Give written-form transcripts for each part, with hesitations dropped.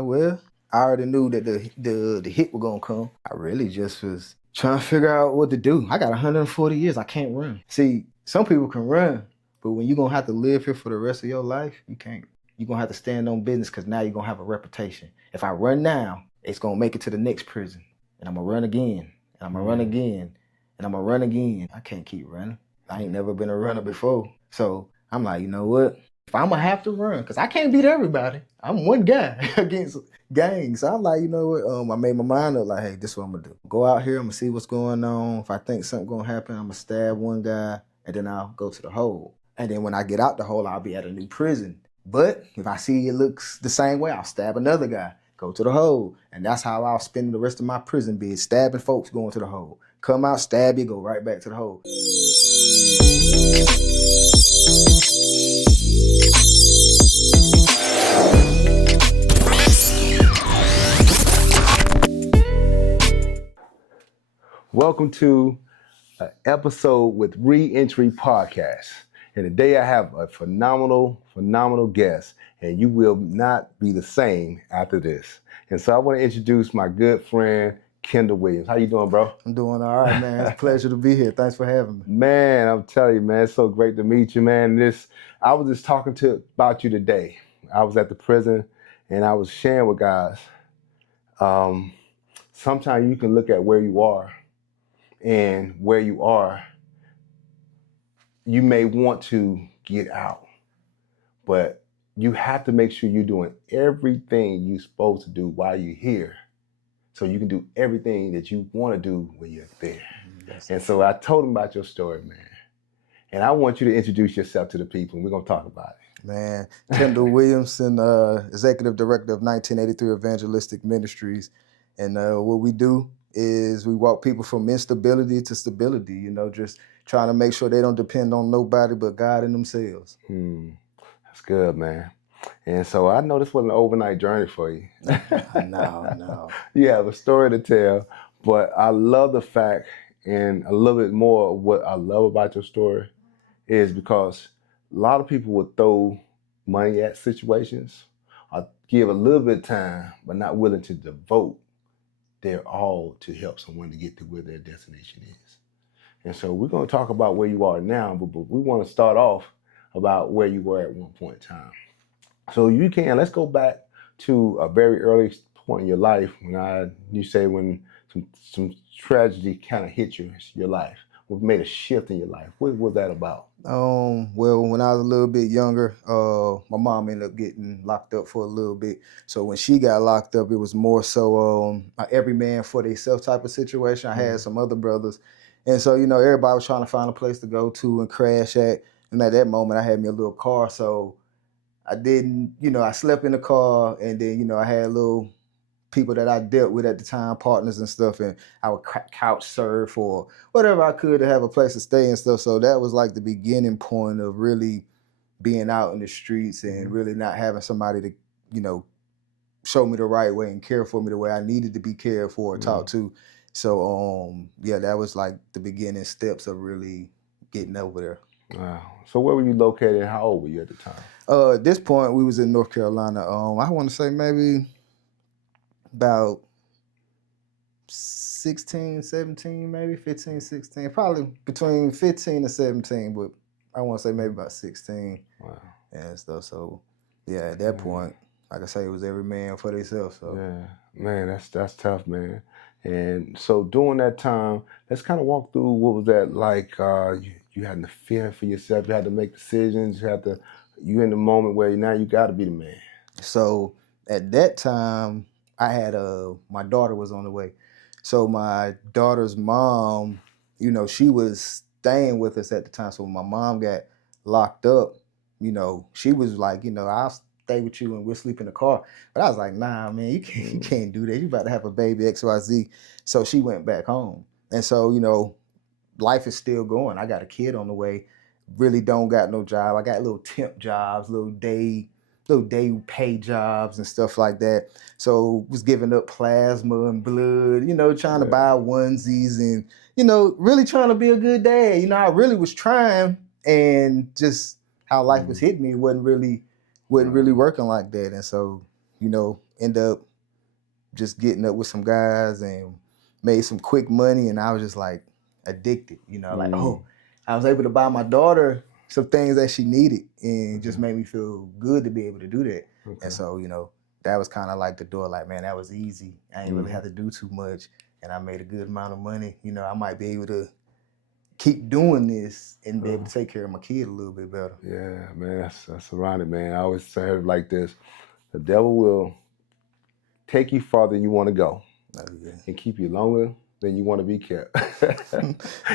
Well, I already knew that the hit was gonna come. I really just was trying to figure out what to do. I got 140 years. I can't run. See, some people can run, but when you're gonna have to live here for the rest of your life, you can't. You're gonna have to stand on business because now you're gonna have a reputation. If I run now, it's gonna make it to the next prison. And I'm gonna run again. And I'm gonna run again. And I'm gonna run again. I can't keep running. I ain't never been a runner before. So I'm like, you know what? If I'm gonna have to run, because I can't beat everybody. I'm one guy against gangs. So I'm like, you know what? I made my mind up like, hey, this is what I'm gonna do. Go out here, I'm gonna see what's going on. If I think something gonna happen, I'm gonna stab one guy and then I'll go to the hole. And then when I get out the hole, I'll be at a new prison. But if I see it looks the same way, I'll stab another guy, go to the hole. And that's how I'll spend the rest of my prison bid, stabbing folks going to the hole. Come out, stab you, go right back to the hole. Welcome to an episode with Re-Entry Podcast. And today I have a phenomenal guest, and you will not be the same after this. And so I want to introduce my good friend, Kendall Williams. How you doing, bro? I'm doing all right, man. It's a pleasure to be here. Thanks for having me. Man, I'm telling you, man, it's so great to meet you, man. I was just talking about you today. I was at the prison, and I was sharing with guys. Sometimes you can look at where you are, and where you are, you may want to get out, but you have to make sure you're doing everything you're supposed to do while you're here, so you can do everything that you want to do when you're there. And so I told him about your story, man. And I want you to introduce yourself to the people, and we're going to talk about it. Man, Kendall Williamson, Executive Director of 1983 Evangelistic Ministries. And what we do is we walk people from instability to stability, you know, just trying to make sure they don't depend on nobody but God and themselves. That's good, man. And so I know this wasn't an overnight journey for you. No. You have a story to tell, but I love the fact, and a little bit more of what I love about your story is because a lot of people would throw money at situations or give a little bit of time, but not willing to devote their all to help someone to get to where their destination is. And so we're going to talk about where you are now, but we want to start off about where you were at one point in time. So let's go back to a very early point in your life when some tragedy kind of hit your life. What made a shift in your life? What was that about? Well, when I was a little bit younger, my mom ended up getting locked up for a little bit. So when she got locked up, it was more so every man for themselves type of situation. I had some other brothers. And so, you know, everybody was trying to find a place to go to and crash at. And at that moment, I had me a little car. So I didn't, you know, I slept in the car, and then, you know, I had little people that I dealt with at the time, partners and stuff, and I would couch surf or whatever I could to have a place to stay and stuff. So that was like the beginning point of really being out in the streets and really not having somebody to, you know, show me the right way and care for me the way I needed to be cared for or talked to. So that was like the beginning steps of really getting over there. Wow. So where were you located and how old were you at the time? At this point, we was in North Carolina. I want to say maybe about 16, 17, maybe 15, 16, probably between 15 and 17, but I want to say maybe about 16. Wow. And stuff. So yeah, at that point, like I say, it was every man for themselves. So yeah, man, that's tough, man. And so during that time, let's kind of walk through what was that like. You had to fear for yourself. You had to make decisions. You in the moment where now you got to be the man. So at that time, I had my daughter was on the way. So my daughter's mom, you know, she was staying with us at the time. So when my mom got locked up, you know, she was like, you know, I'll stay with you and we'll sleep in the car. But I was like, nah, man, you can't do that. You about to have a baby, XYZ. So she went back home. And so, you know, life is still going. I got a kid on the way. Really don't got no job. I got little temp jobs, little day pay jobs and stuff like that. So was giving up plasma and blood, you know, trying to buy onesies and, you know, really trying to be a good dad. You know, I really was trying, and just how life was hitting me, it wasn't really working like that. And so, you know, end up just getting up with some guys and made some quick money, and I was just like addicted, like, oh, I was able to buy my daughter some things that she needed, and just made me feel good to be able to do that. Okay. And so, that was kind of like the door, like, man, that was easy. I didn't really have to do too much, and I made a good amount of money. I might be able to keep doing this and be able to take care of my kid a little bit better. Yeah, man, that's ironic, man. I always say it like this: the devil will take you farther than you want to go, and keep you longer than you want to be kept.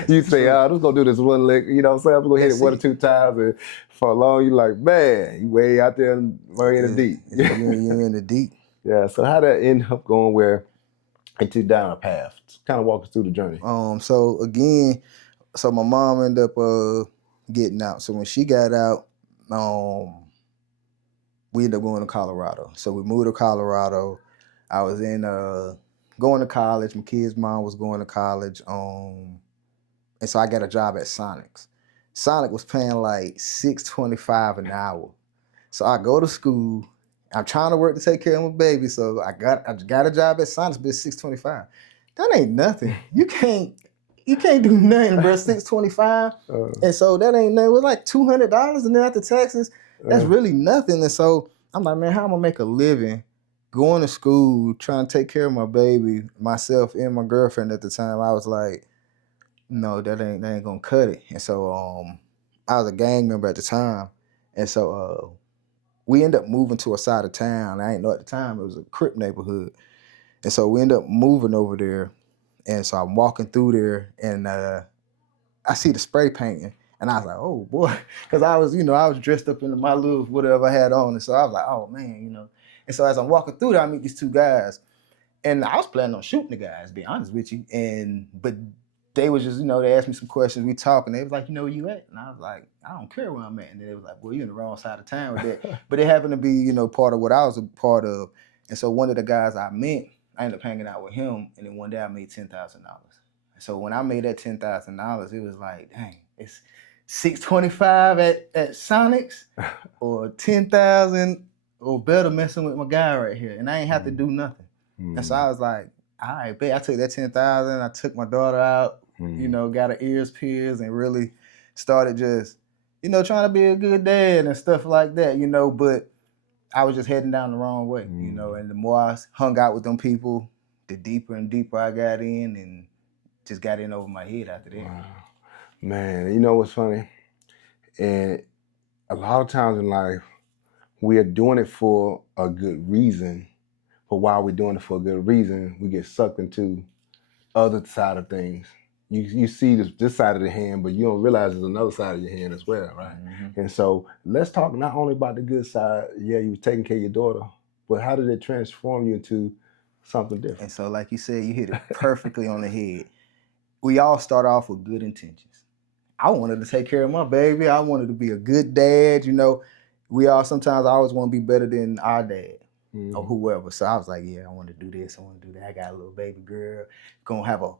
You say, I'm just gonna do this one lick, I'm saying? I'm gonna hit it 1 or 2 times, and for long, you like, man, you way out there, way in the deep. You're in the deep. Yeah. So how did that end up going where into down a path? Kind of walk us through the journey. So again, my mom ended up getting out. So when she got out, we ended up going to Colorado. So we moved to Colorado. I was in going to college. My kid's mom was going to college. And so I got a job at Sonic's. Sonic was paying like $6.25 an hour. So I go to school. I'm trying to work to take care of my baby. So I got a job at Sonic's, but it's $6.25. That ain't nothing. You can't do nothing, bro. $6.25. And so that ain't nothing. It was like $200, and then after taxes, that's really nothing. And so I'm like, man, how am I gonna make a living going to school, trying to take care of my baby, myself and my girlfriend at the time? I was like, no, that ain't gonna cut it. And so I was a gang member at the time. And so we ended up moving to a side of town. I ain't know at the time it was a Crip neighborhood. And so we ended up moving over there. And so I'm walking through there, and I see the spray painting. And I was like, oh, boy. Because I was dressed up in my little whatever I had on. And so I was like, oh, man, And so as I'm walking through there, I meet these 2 guys. And I was planning on shooting the guys, to be honest with you. But they was just, they asked me some questions. We talked, and they was like, where you at? And I was like, I don't care where I'm at. And then they was like, well, you're in the wrong side of town with that. But it happened to be, part of what I was a part of. And so one of the guys I met, I ended up hanging out with him. And then one day I made $10,000. So when I made that $10,000, it was like, dang, it's $6.25 at Sonic's or $10,000 or better messing with my guy right here. And I ain't have to do nothing. And so I was like, all right, babe, I took that $10,000. I took my daughter out, got her ears pierced, and really started just, trying to be a good dad and stuff like that, but I was just heading down the wrong way, and the more I hung out with them people, the deeper and deeper I got in, and just got in over my head after that. Wow. Man, you know what's funny? And a lot of times in life, we are doing it for a good reason, but while we're doing it for a good reason, we get sucked into other side of things. You see this side of the hand, but you don't realize there's another side of your hand as well, right? Mm-hmm. And so let's talk not only about the good side. Yeah, you were taking care of your daughter, but how did it transform you into something different? And so, like you said, you hit it perfectly on the head. We all start off with good intentions. I wanted to take care of my baby. I wanted to be a good dad. We all sometimes always want to be better than our dad. Mm-hmm. Or whoever. So I was like, yeah, I want to do this. I want to do that. I got a little baby girl. Gonna have a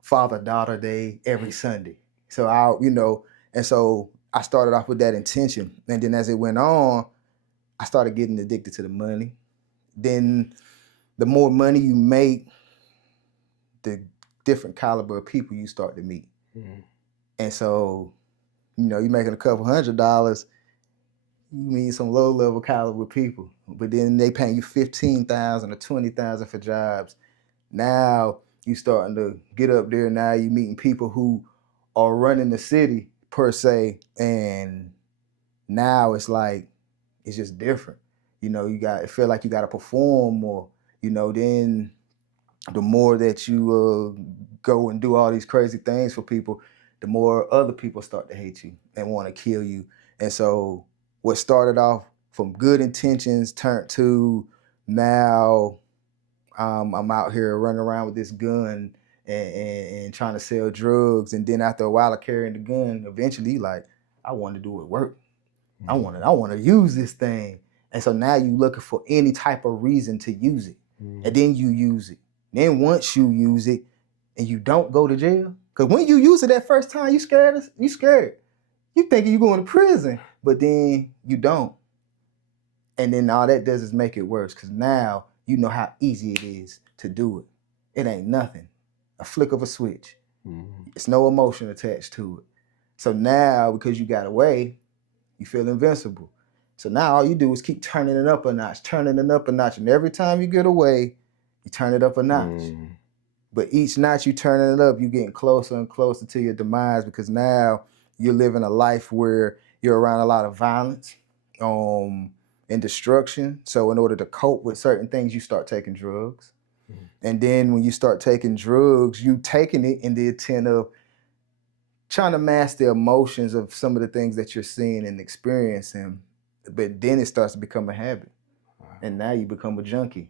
father-daughter day every Sunday. So and so I started off with that intention. And then as it went on, I started getting addicted to the money. Then the more money you make, the different caliber of people you start to meet. Mm-hmm. And so, you're making a couple $100, you meet some low-level caliber people. But then they paying you $15,000 or $20,000 for jobs. Now you starting to get up there. Now you meeting people who are running the city per se, and now it's like it's just different. It feel like you got to perform more. Then the more that you go and do all these crazy things for people, the more other people start to hate you and want to kill you. And so what started off from good intentions turned to now I'm out here running around with this gun and trying to sell drugs. And then after a while of carrying the gun, eventually I want to do it work. Mm-hmm. I want to use this thing. And so now you looking for any type of reason to use it. Mm-hmm. And then you use it. Then once you use it and you don't go to jail, because when you use it that first time, you scared. You thinking you're going to prison, but then you don't. And then all that does is make it worse, because now you know how easy it is to do it. It ain't nothing. A flick of a switch. It's no emotion attached to it. So now, because you got away, you feel invincible. So now all you do is keep turning it up a notch, turning it up a notch. And every time you get away, you turn it up a notch. But each notch you turning it up, you're getting closer and closer to your demise, because now you're living a life where you're around a lot of violence and destruction. So in order to cope with certain things, you start taking drugs. And then when you start taking drugs, you taking it in the intent of trying to mask the emotions of some of the things that you're seeing and experiencing. But then it starts to become a habit. And now you become a junkie.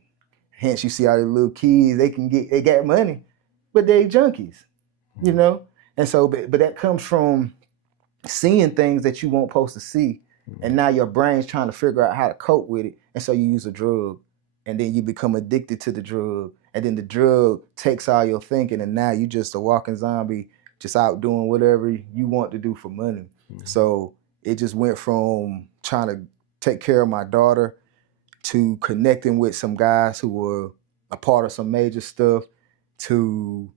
Hence, you see all the little kids, they got money, but they junkies, you know? And so, but that comes from seeing things that you weren't supposed to see. And now your brain's trying to figure out how to cope with it. And so you use a drug, and then you become addicted to the drug. And then the drug takes all your thinking, and now you just a walking zombie, just out doing whatever you want to do for money. So it just went from trying to take care of my daughter to connecting with some guys who were a part of some major stuff, to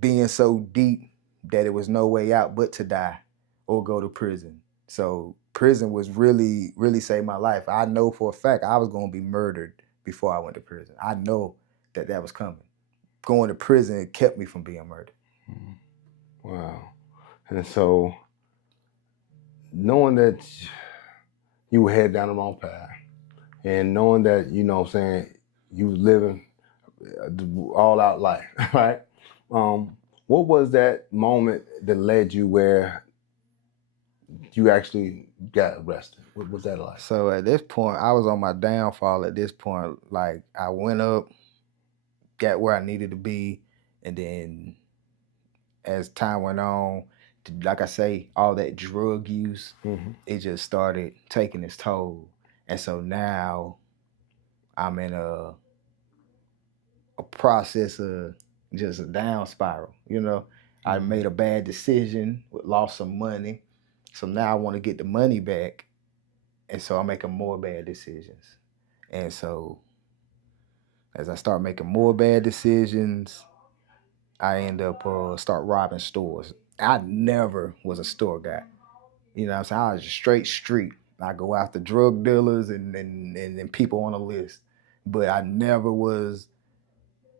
being so deep that it was no way out but to die or go to prison. So prison was really, really saved my life. I know for a fact I was going to be murdered before I went to prison. I know that was coming. Going to prison kept me from being murdered. Wow. And so knowing that you were headed down the wrong path, and knowing that, you know what I'm saying, you was living all out life, right? What was that moment that led you where you actually got arrested? What was that like? So at this point, I was on my downfall at this point. Like, I went up, got where I needed to be, and then as time went on, like I say, all that drug use, it just started taking its toll. And so now I'm in a process of just a down spiral, you know. I made a bad decision, lost some money. So now I want to get the money back. And so I'm making more bad decisions. And so as I start making more bad decisions, I end up start robbing stores. I never was a store guy. You know what I'm saying? I was just straight street. I go after drug dealers and people on the list. But I never was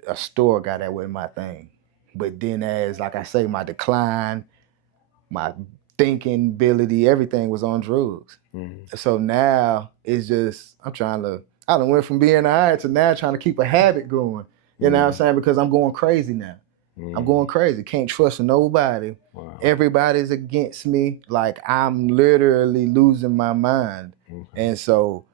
a store guy. That wasn't my thing. But then as, like I say, my decline, my thinking ability, everything was on drugs. So now it's just, I done went from being all right to now trying to keep a habit going. You know what I'm saying? Because I'm going crazy now. I'm going crazy. Can't trust nobody. Wow. Everybody's against me. Like, I'm literally losing my mind. And so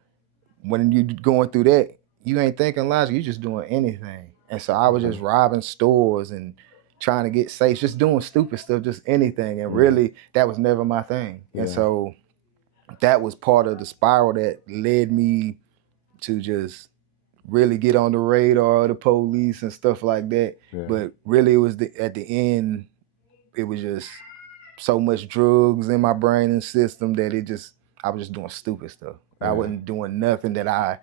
when you're going through that, you ain't thinking logic. You're just doing anything. And so I was just robbing stores and trying to get safe, just doing stupid stuff, just anything. And really, that was never my thing. Yeah. And so that was part of the spiral that led me to just really get on the radar of the police and stuff like that. Yeah. But really, it was at the end, it was just so much drugs in my brain and system that I was just doing stupid stuff. I wasn't doing nothing that I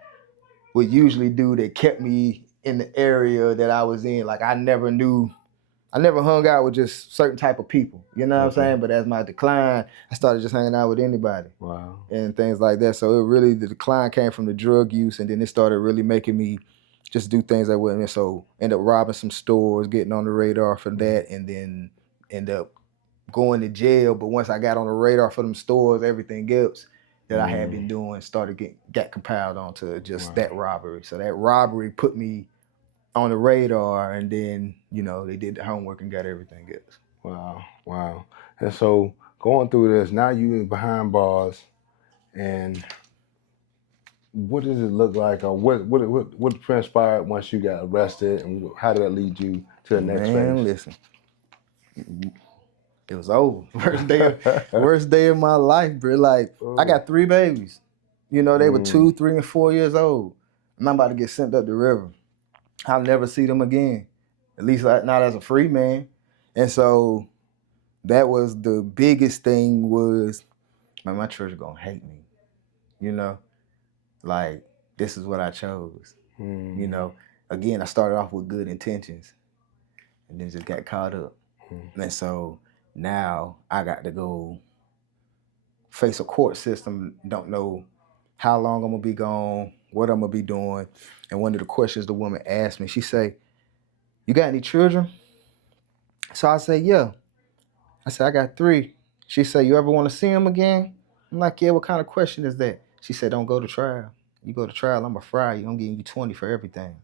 would usually do that kept me in the area that I was in. Like, I never hung out with just certain type of people, you know what I'm saying? But as my decline, I started just hanging out with anybody. Wow. And things like that. So the decline came from the drug use, and then it started really making me just do things I wouldn't. So end up robbing some stores, getting on the radar for that, and then end up going to jail. But once I got on the radar for them stores, everything else that I had been doing got compiled onto just that robbery. So that robbery put me on the radar, and then, you know, they did the homework and got everything else. Wow. And so going through this, now you behind bars, and what does it look like, or what transpired once you got arrested, and how did that lead you to the next phase? Man, listen, it was over. Worst day of my life, bro. Like, I got 3 babies. You know, they were 2, 3, and 4 years old. And I'm about to get sent up the river. I'll never see them again. At least not as a free man. And so that was the biggest thing was, man, my church is gonna hate me. You know? Like, this is what I chose. You know, again, I started off with good intentions and then just got caught up. And so now I got to go face a court system, don't know how long I'm gonna be gone, what I'm gonna be doing. And one of the questions the woman asked me, she say, "You got any children?" So I say, "Yeah." I said, "I got 3. She said, "You ever want to see them again?" I'm like, "Yeah, what kind of question is that?" She said, "Don't go to trial. You go to trial, I'm gonna fry you. I'm giving you 20 for everything."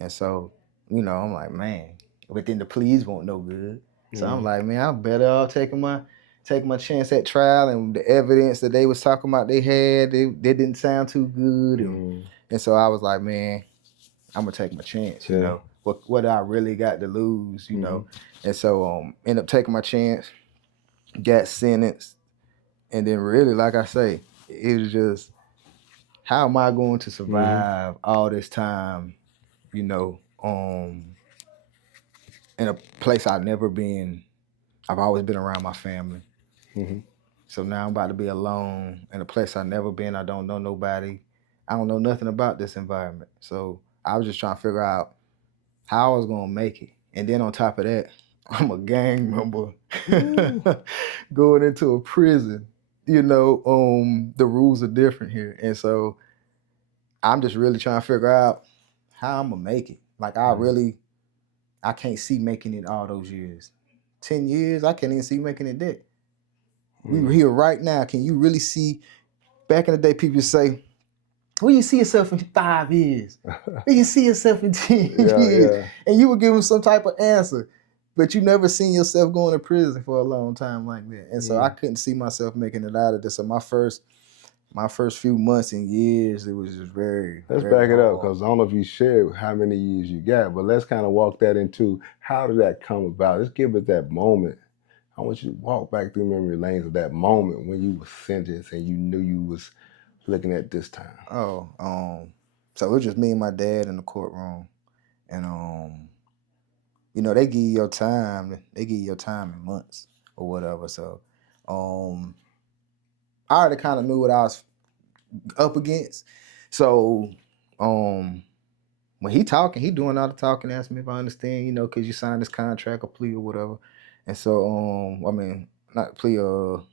And so, you know, I'm like, man, but then the pleas won't no good. So I'm like, man, I'm better off taking my chance at trial, and the evidence that they was talking about they had, they didn't sound too good. And so I was like, man, I'm gonna take my chance, you know. What I really got to lose, you know. And so ended up taking my chance, got sentenced, and then really, like I say, it was just, how am I going to survive all this time, you know, in a place I've never been. I've always been around my family. So now I'm about to be alone in a place I've never been. I don't know nobody. I don't know nothing about this environment. So I was just trying to figure out how I was gonna make it. And then on top of that, I'm a gang member going into a prison. You know, the rules are different here. And so I'm just really trying to figure out how I'm gonna make it. Like I can't see making it all those years. 10 years, I can't even see making it that. We were here right now. Can you really see? Back in the day, people say, "Where you see yourself in 5 years? Where you see yourself in 10 years?" And you would give them some type of answer, but you never seen yourself going to prison for a long time like that. And so I couldn't see myself making it out of this. So my first few months and years, it was just very, Let's very back it up, hard. because I don't know if you shared how many years you got, but let's kind of walk that into, how did that come about? Let's give it that moment. I want you to walk back through memory lanes of that moment when you were sentenced and you knew you was looking at this time. So it was just me and my dad in the courtroom, and you know, they give you your time. They give you your time in months or whatever. So, I already kind of knew what I was up against. So, when he talking, he doing all the talking, asking me if I understand, you know, because you signed this contract or plea or whatever. And so, I mean, not plea,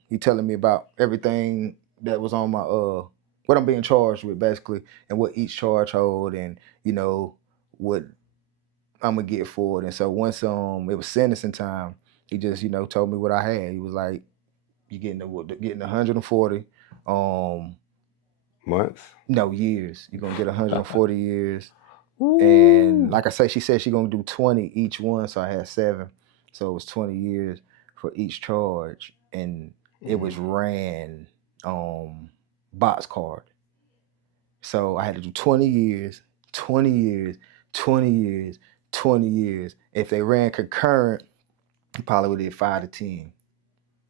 he telling me about everything that was on my, what I'm being charged with basically, and what each charge hold, and, you know, what I'm gonna get for it. And so once it was sentencing time, he just, you know, told me what I had. He was like, "You getting 140, Months? no, years. You're gonna get 140 years." And like I say, she said she's gonna do 20 each one, so I had 7. So it was 20 years for each charge. And it was ran box card. So I had to do 20 years, 20 years, 20 years, 20 years. If they ran concurrent, you probably would have did 5 to 10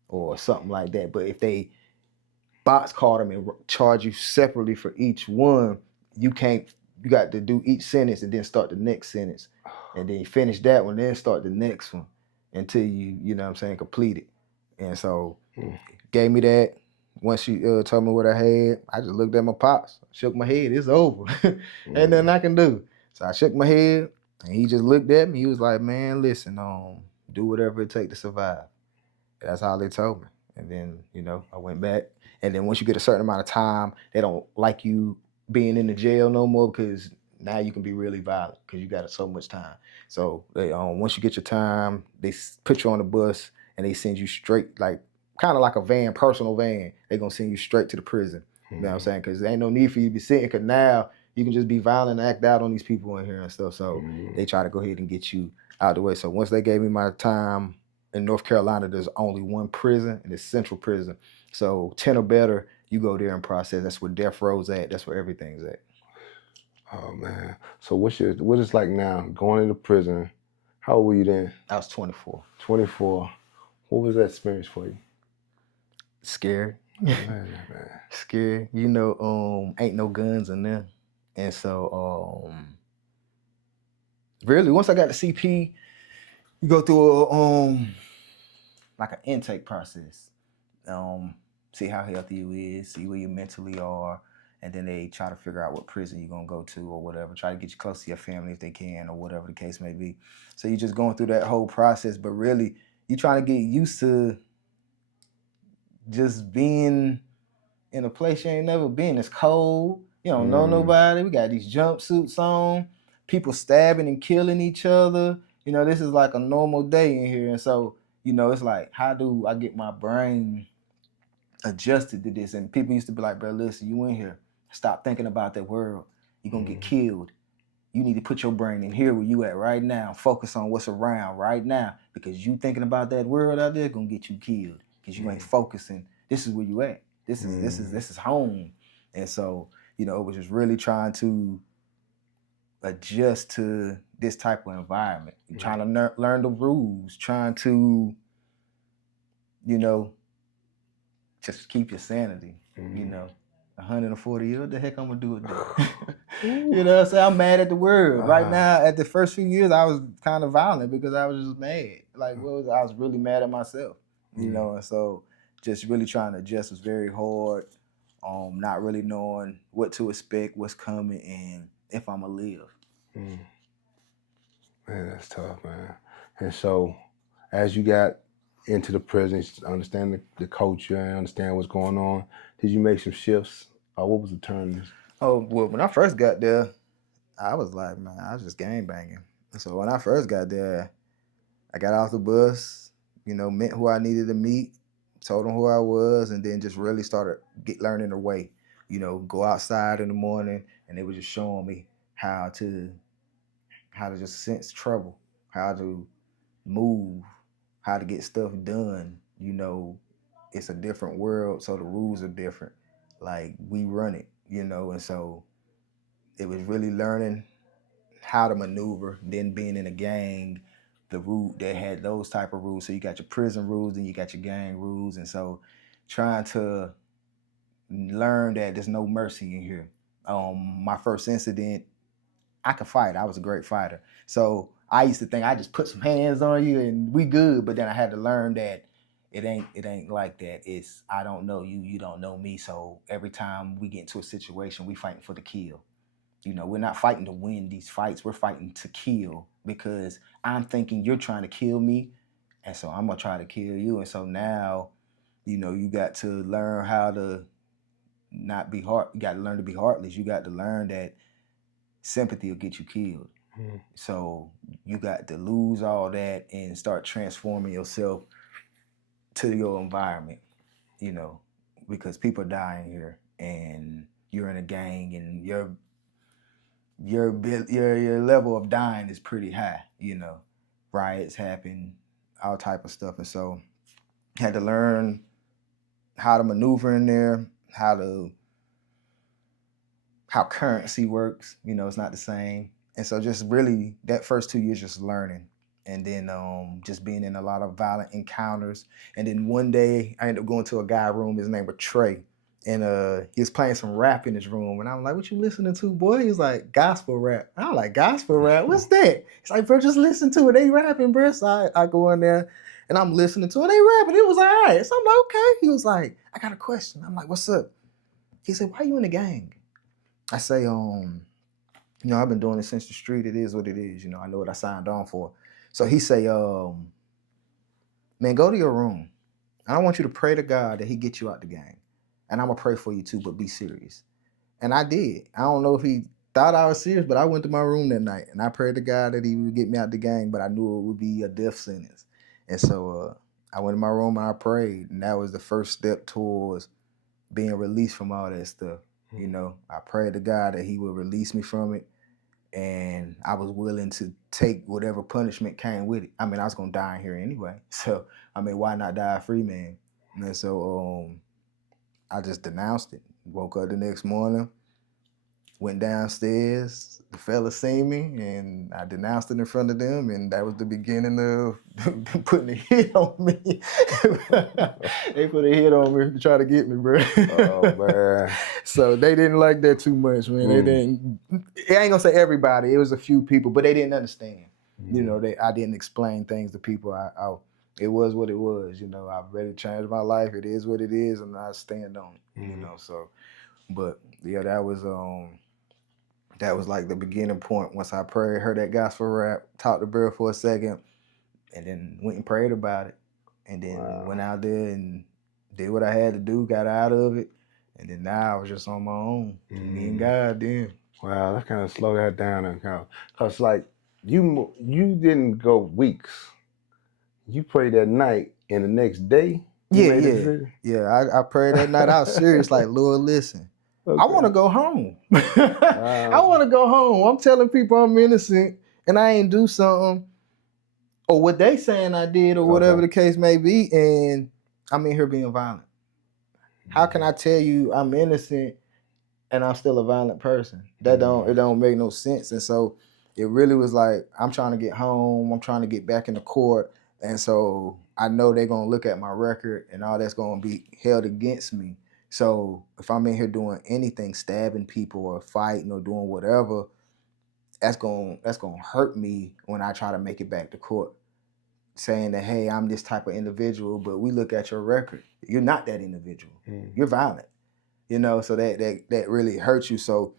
or something like that. But if they box card them and charge you separately for each one, you got to do each sentence and then start the next sentence. And then you finish that one, then start the next one until you know what I'm saying, complete it. And so gave me that. Once she told me what I had, I just looked at my pops, shook my head, it's over. Ain't nothing I can do. So I shook my head and he just looked at me. He was like, "Man, listen, do whatever it takes to survive." That's how they told me. And then, you know, I went back. And then once you get a certain amount of time, they don't like you being in the jail no more, because now you can be really violent because you got so much time. So they once you get your time, they put you on the bus and they send you straight, like kind of like a van, personal van. They're going to send you straight to the prison. You know what I'm saying? Because there ain't no need for you to be sitting, because now you can just be violent and act out on these people in here and stuff. So they try to go ahead and get you out the way. So once they gave me my time, in North Carolina, there's only one prison, and it's Central Prison. So 10 or better, you go there and process. That's where death row's at. That's where everything's at. Oh man. So what is like now, going into prison? How old were you then? I was 24. 24. What was that experience for you? Scared. Man. Scared. You know, ain't no guns in there. And so really, once I got the CP, you go through a like an intake process. See how healthy you is, see where you mentally are, and then they try to figure out what prison you're gonna go to or whatever. Try to get you close to your family if they can, or whatever the case may be. So you're just going through that whole process, but really you're trying to get used to just being in a place you ain't never been. It's cold. You don't know nobody. We got these jumpsuits on. People stabbing and killing each other. You know, this is like a normal day in here. And so, you know, it's like, how do I get my brain adjusted to this? And people used to be like, bro, listen, you in here. Stop thinking about that world. You're going to get killed. You need to put your brain in here where you at right now. Focus on what's around right now. Because you thinking about that world out there going to get you killed. Because you ain't focusing. This is where you at. This is home. And so, you know, it was just really trying to adjust to this type of environment. Trying to learn the rules. Trying to, you know, just keep your sanity, you know. 140 years, what the heck I'm gonna do with that? You know what I'm saying? I'm mad at the world. Right now, at the first few years, I was kind of violent because I was just mad. Like, I was really mad at myself, you know? And so just really trying to adjust was very hard. Not really knowing what to expect, what's coming, and if I'm gonna live. Man, that's tough, man. And so as you got into the prison, understand the culture and understand what's going on, did you make some shifts? What was the turn? Oh, well, when I first got there, I was like, man, I was just gang banging. So when I first got there, I got off the bus, you know, met who I needed to meet, told them who I was, and then just really started learning the way. You know, go outside in the morning, and they were just showing me how to just sense trouble, how to move, how to get stuff done. You know, it's a different world, so the rules are different. Like, we run it, you know, and so it was really learning how to maneuver, then being in a gang, the root that had those type of rules. So you got your prison rules and you got your gang rules. And so trying to learn that there's no mercy in here. My first incident, I could fight. I was a great fighter. So I used to think I just put some hands on you and we good. But then I had to learn that it ain't like that. It's, I don't know you, you don't know me. So every time we get into a situation, we fighting for the kill. You know, we're not fighting to win these fights. We're fighting to kill, because I'm thinking you're trying to kill me, and so I'm going to try to kill you. And so now, you know, you got to learn how to not be hard. You got to learn to be heartless. You got to learn that sympathy will get you killed. So you got to lose all that and start transforming yourself to your environment, you know, because people are dying here, and you're in a gang, and your level of dying is pretty high, you know. Riots happen, all type of stuff. And so had to learn how to maneuver in there, how currency works, you know, it's not the same. And so just really that first 2 years just learning, and then just being in a lot of violent encounters. And then one day I ended up going to a guy room, his name was Trey. And he was playing some rap in his room. And I'm like, what you listening to, boy? He was like, gospel rap. I'm like, gospel rap? What's that? He's like, bro, just listen to it. They rapping, bro. So I go in there and I'm listening to it. They rapping. It was all right. So I'm like, okay. He was like, I got a question. I'm like, what's up? He said, why are you in the gang? I say, you know, I've been doing it since the street. It is what it is. You know, I know what I signed on for. So he say, man, go to your room. I want you to pray to God that he get you out the gang. And I'm going to pray for you too, but be serious. And I did. I don't know if he thought I was serious, but I went to my room that night and I prayed to God that he would get me out the gang, but I knew it would be a death sentence. And so I went to my room and I prayed, and that was the first step towards being released from all that stuff. You know, I prayed to God that he would release me from it, and I was willing to take whatever punishment came with it. I mean, I was going to die in here anyway. So, I mean, why not die a free man? And so I just denounced it. Woke up the next morning, went downstairs, the fella seen me, and I denounced it in front of them, and that was the beginning of putting a hit on me. They put a hit on me to try to get me, bro. Oh, man. So they didn't like that too much, man. They didn't. I ain't gonna say everybody. It was a few people, but they didn't understand. You know, I didn't explain things to people. It was what it was. You know, I've really changed my life. It is what it is, and I stand on it. You know, so. But yeah, that was like the beginning point. Once I prayed, heard that gospel rap, talked to Bill for a second, and then went and prayed about it, and then went out there and did what I had to do, got out of it, and then now I was just on my own, me and God. Then Wow, let's kind of slow that down and kind of, cause like you didn't go weeks. You prayed that night, and the next day you made the decision. I prayed that night. I was serious, like, Lord, listen, Okay. I want to go home. I want to go home. I'm telling people I'm innocent and I ain't do something, or what they saying I did, or whatever the case may be, and I'm in here being violent. How can I tell you I'm innocent and I'm still a violent person? It don't make no sense. And so it really was like, I'm trying to get home, I'm trying to get back in the court, and so I know they're gonna look at my record and all that's gonna be held against me. So if I'm in here doing anything, stabbing people or fighting or doing whatever, that's gonna hurt me when I try to make it back to court, saying that, hey, I'm this type of individual, but we look at your record, you're not that individual. You're violent. So that really hurts you. So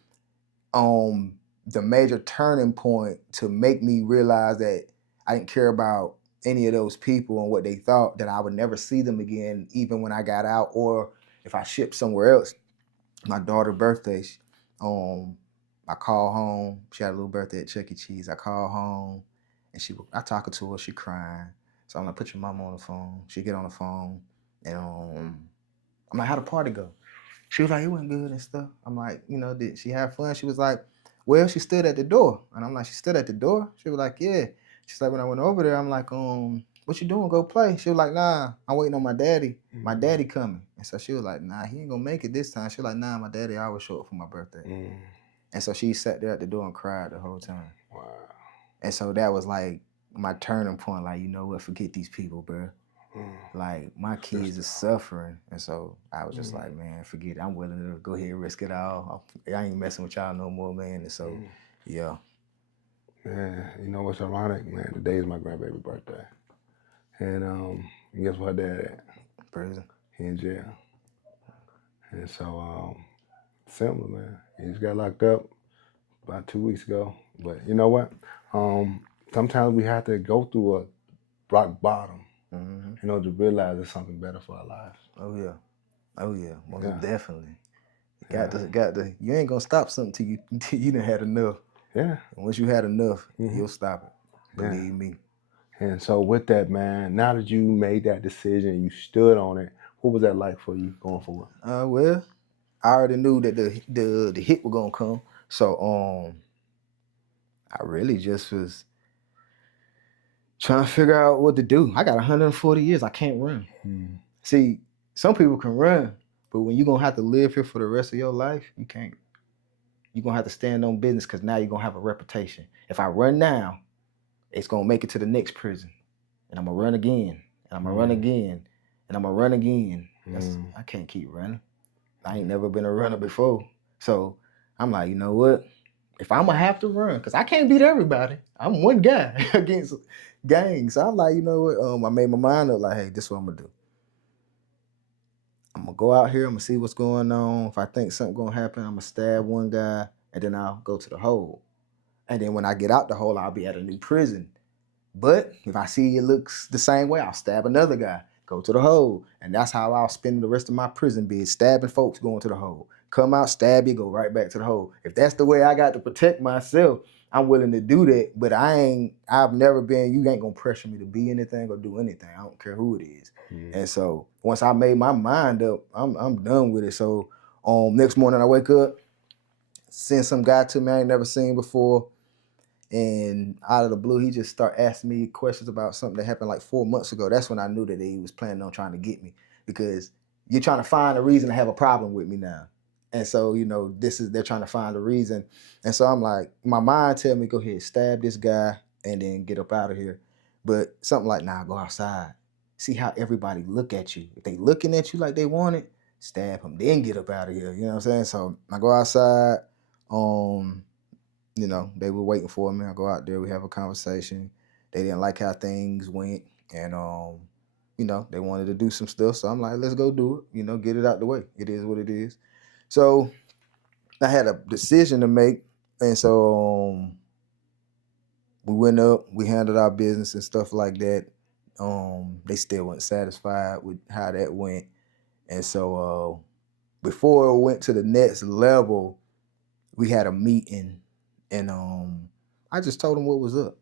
the major turning point to make me realize that I didn't care about any of those people and what they thought, that I would never see them again, even when I got out, or if I shipped somewhere else. My daughter's birthday, I called home. She had a little birthday at Chuck E. Cheese. I called home, and I talking to her. She crying. So I'm like, put your mama on the phone. She get on the phone, and I'm like, how'd the party go? She was like, it went good and stuff. I'm like, did she have fun? She was like, well, she stood at the door. And I'm like, she stood at the door? She was like, yeah. She's like, when I went over there, I'm like, what you doing? Go play. She was like, nah, I'm waiting on my daddy. My daddy coming. And so she was like, nah, he ain't gonna make it this time. She was like, nah, my daddy always show up for my birthday. And so she sat there at the door and cried the whole time. Wow. And so that was like my turning point. Like, you know what? Forget these people, bro. Like, my kids are suffering. And so I was just like, man, forget it. I'm willing to go ahead and risk it all. I ain't messing with y'all no more, man. And so, yeah. Man, you know what's ironic, man? Today is my grandbaby birthday. And guess what her dad at? Prison. He in jail. And so, similar, man. He just got locked up about 2 weeks ago. But you know what? Sometimes we have to go through a rock bottom, to realize there's something better for our lives. Oh yeah, most definitely. Got to. You ain't gonna stop something till you done had enough. Yeah. And once you had enough, you'll stop it. Believe me. And so with that, man, now that you made that decision, you stood on it. What was that like for you going forward? Well, I already knew that the hit was gonna come. So I really just was trying to figure out what to do. I got 140 years. I can't run. See, some people can run, but when you're gonna have to live here for the rest of your life, you can't. You're gonna have to stand on business, because now you're gonna have a reputation. If I run now, it's gonna make it to the next prison, and I'm gonna run again, and I'm gonna run again, and I'm gonna run again. I can't keep running. I ain't never been a runner before. So I'm like, you know what? If I'm gonna have to run, because I can't beat everybody. I'm one guy against gangs. So I'm like, you know what? I made my mind up, like, hey, this is what I'm gonna do. I'm gonna go out here, I'm gonna see what's going on. If I think something gonna happen, I'm gonna stab one guy, and then I'll go to the hole. And then when I get out the hole, I'll be at a new prison. But if I see it looks the same way, I'll stab another guy, go to the hole. And that's how I'll spend the rest of my prison bid, stabbing folks, going to the hole. Come out, stab you, go right back to the hole. If that's the way I got to protect myself, I'm willing to do that. But I've never been, you ain't gonna pressure me to be anything or do anything. I don't care who it is. And so once I made my mind up, I'm done with it. So next morning I wake up, send some guy to me I ain't never seen before. And out of the blue, he just start asking me questions about something that happened like 4 months ago. That's when I knew that he was planning on trying to get me, because you're trying to find a reason to have a problem with me now. And so, they're trying to find a reason. And so I'm like, my mind tell me, go ahead, stab this guy and then get up out of here. But something like, nah, go outside. See how everybody look at you. If they looking at you like they want it, stab him, then get up out of here. You know what I'm saying? So I go outside. They were waiting for me. I go out there, we have a conversation. They didn't like how things went. And, they wanted to do some stuff. So I'm like, let's go do it, get it out the way. It is what it is. So I had a decision to make, and so we went up, we handled our business and stuff like that. They still weren't satisfied with how that went, and so before it went to the next level, we had a meeting, and I just told them what was up.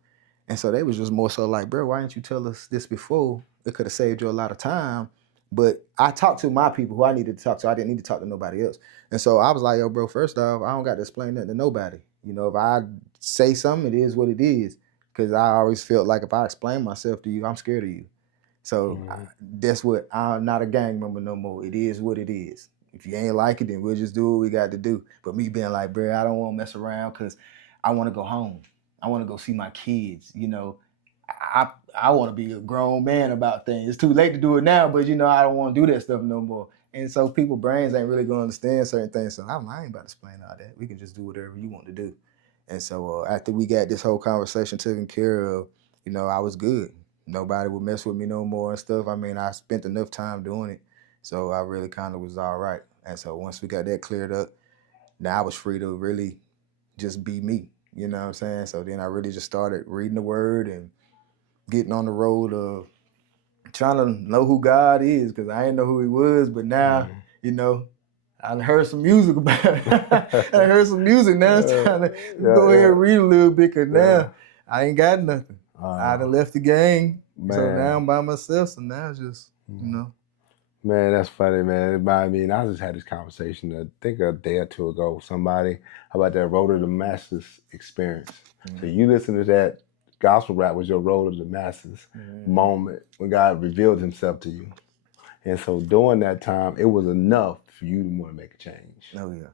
And so they was just more so like, bro, why didn't you tell us this before? It could have saved you a lot of time. But I talked to my people who I needed to talk to. I didn't need to talk to nobody else. And so I was like, yo, bro, first off, I don't got to explain nothing to nobody. You know, if I say something, it is what it is. Because I always felt like if I explain myself to you, I'm scared of you. So that's what, I'm not a gang member no more. It is what it is. If you ain't like it, then we'll just do what we got to do. But me being like, bro, I don't want to mess around because I want to go home. I want to go see my kids. You know, I want to be a grown man about things. It's too late to do it now, but you know, I don't want to do that stuff no more. And so people's brains ain't really going to understand certain things. So I ain't about to explain all that. We can just do whatever you want to do. And so after we got this whole conversation taken care of, you know, I was good. Nobody would mess with me no more and stuff. I mean, I spent enough time doing it. So I really kind of was all right. And so once we got that cleared up, now I was free to really just be me. You know what I'm saying? So then I really just started reading the word and getting on the road of trying to know who God is, because I didn't know who he was. But now, you know, I heard some music about it. I heard some music. Now it's time to go ahead and read a little bit, because now I ain't got nothing. I done left the gang. So now I'm by myself. So now it's just, you know. Man, that's funny, man. I mean, I just had this conversation, I think a day or two ago, with somebody about that road to the masses experience. So you listen to that gospel rap was your road to the masses moment when God revealed himself to you. And so during that time, it was enough for you to want to make a change. Oh, yeah.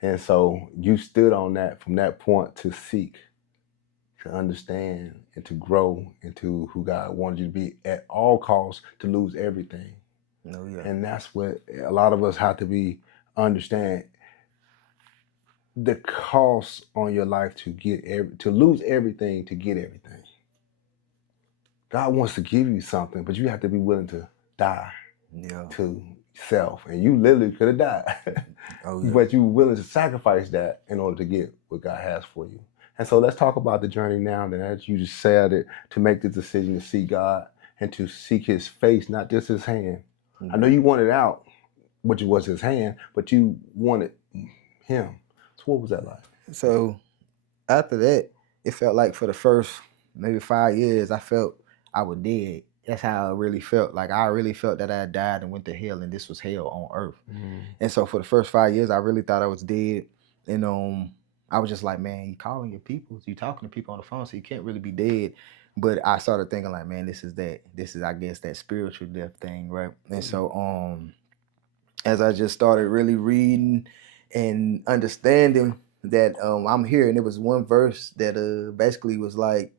And so you stood on that from that point to seek, to understand, and to grow into who God wanted you to be at all costs, to lose everything. Oh, yeah. And that's what a lot of us have to understand. The cost on your life to lose everything to get everything. God wants to give you something, but you have to be willing to die to self. And you literally could have died. But you were willing to sacrifice that in order to get what God has for you. And so let's talk about the journey now. Then, as you just said it, to make the decision to seek God and to seek his face, not just his hand. I know you wanted out, which was his hand, but you wanted him. So what was that like? So after that, it felt like for the first maybe 5 years, I felt I was dead. That's how I really felt. Like I really felt that I had died and went to hell, and this was hell on earth. And so for the first 5 years, I really thought I was dead. And I was just like, man, you calling your people, you talking to people on the phone, so you can't really be dead. But I started thinking like, man, this is I guess that spiritual death thing, right? And so as I just started really reading and understanding that I'm here, and it was one verse that basically was like,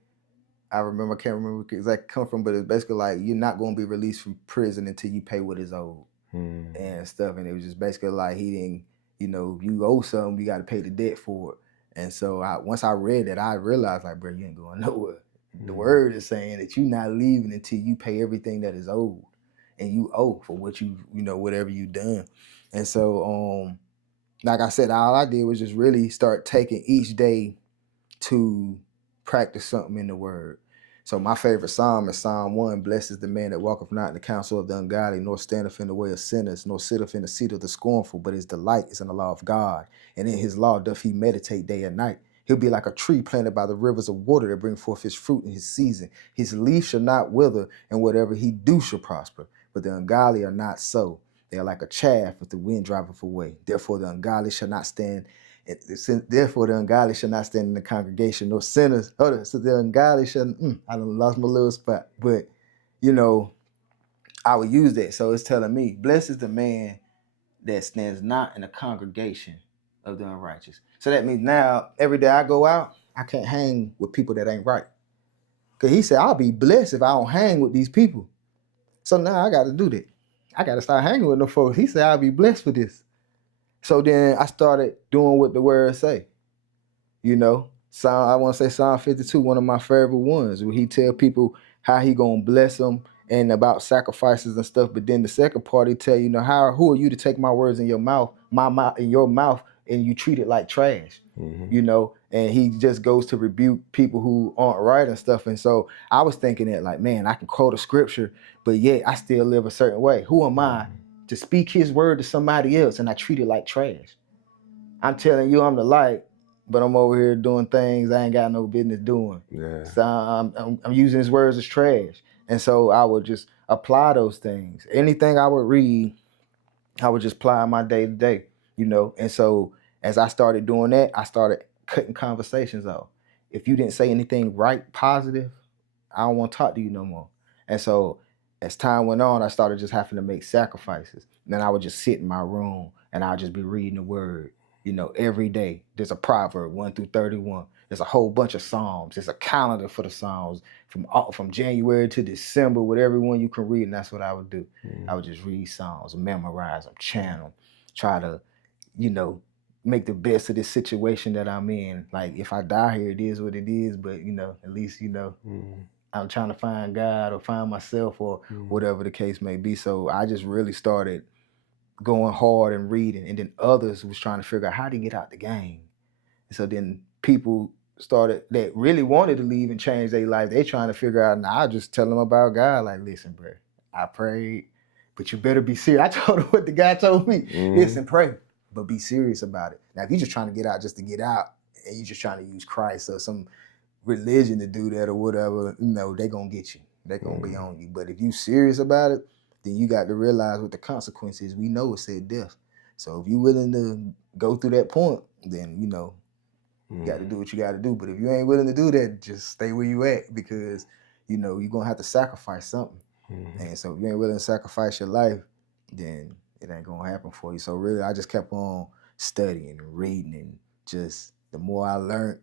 I can't remember exactly come from, but it's basically like, you're not going to be released from prison until you pay what is owed and stuff. And it was just basically like, he didn't, you know, you owe something, you got to pay the debt for it. And so once I read that, I realized like, bro, you ain't going nowhere. The word is saying that you're not leaving until you pay everything that is owed, and you owe for what you know, whatever you done. And so, like I said, all I did was just really start taking each day to practice something in the word. So my favorite psalm is Psalm 1. Blessed is the man that walketh not in the counsel of the ungodly, nor standeth in the way of sinners, nor sitteth in the seat of the scornful, but his delight is in the law of God. And in his law doth he meditate day and night. He'll be like a tree planted by the rivers of water that bring forth his fruit in his season. His leaf shall not wither, and whatever he do shall prosper. But the ungodly are not so. They are like a chaff that the wind driveth away. Therefore the ungodly shall not stand in the congregation, nor sinners. So the ungodly shall. I done lost my little spot, but you know, I would use that. So it's telling me, blessed is the man that stands not in the congregation of the unrighteous. So that means now every day I go out, I can't hang with people that ain't right. Cause he said I'll be blessed if I don't hang with these people. So now I got to do that. I got to start hanging with them folks. He said I'll be blessed for this. So then I started doing what the word say. You know, I want to say Psalm 52, one of my favorite ones, where he tell people how he gonna bless them and about sacrifices and stuff. But then the second part, he tell you, who are you to take my words in your mouth, my mouth in your mouth, and you treat it like trash, and he just goes to rebuke people who aren't right and stuff. And so I was thinking that, like, man, I can quote a scripture, but yet I still live a certain way. Who am I to speak his word to somebody else and I treat it like trash? I'm telling you, I'm the light, but I'm over here doing things I ain't got no business doing. Yeah. So I'm using his words as trash. And so I would just apply those things. Anything I would read, I would just apply my day to day, And so as I started doing that, I started cutting conversations off. If you didn't say anything right, positive, I don't want to talk to you no more. And so as time went on, I started just having to make sacrifices. And then I would just sit in my room and I'd just be reading the word, every day. There's a proverb 1 through 31. There's a whole bunch of Psalms. There's a calendar for the Psalms from January to December with every one you can read. And that's what I would do. I would just read Psalms, memorize them, chant them, try to, make the best of this situation that I'm in. Like, if I die here, it is what it is. But, at least, I'm trying to find God or find myself or whatever the case may be. So I just really started going hard and reading. And then others was trying to figure out how to get out the game. And so then people started that really wanted to leave and change their life. They trying to figure out, and I just tell them about God. Like, listen, bro, I prayed, but you better be serious. I told them what the guy told me. Listen, pray, but be serious about it. Now, if you're just trying to get out just to get out, and you're just trying to use Christ or some religion to do that or whatever, they're going to get you. They're going to be on you. But if you serious about it, then you got to realize what the consequences. We know it said death. So if you're willing to go through that point, then, you got to do what you got to do. But if you ain't willing to do that, just stay where you at, because, you're going to have to sacrifice something. And so if you ain't willing to sacrifice your life, then it ain't going to happen for you. So really, I just kept on studying and reading, and just the more I learned,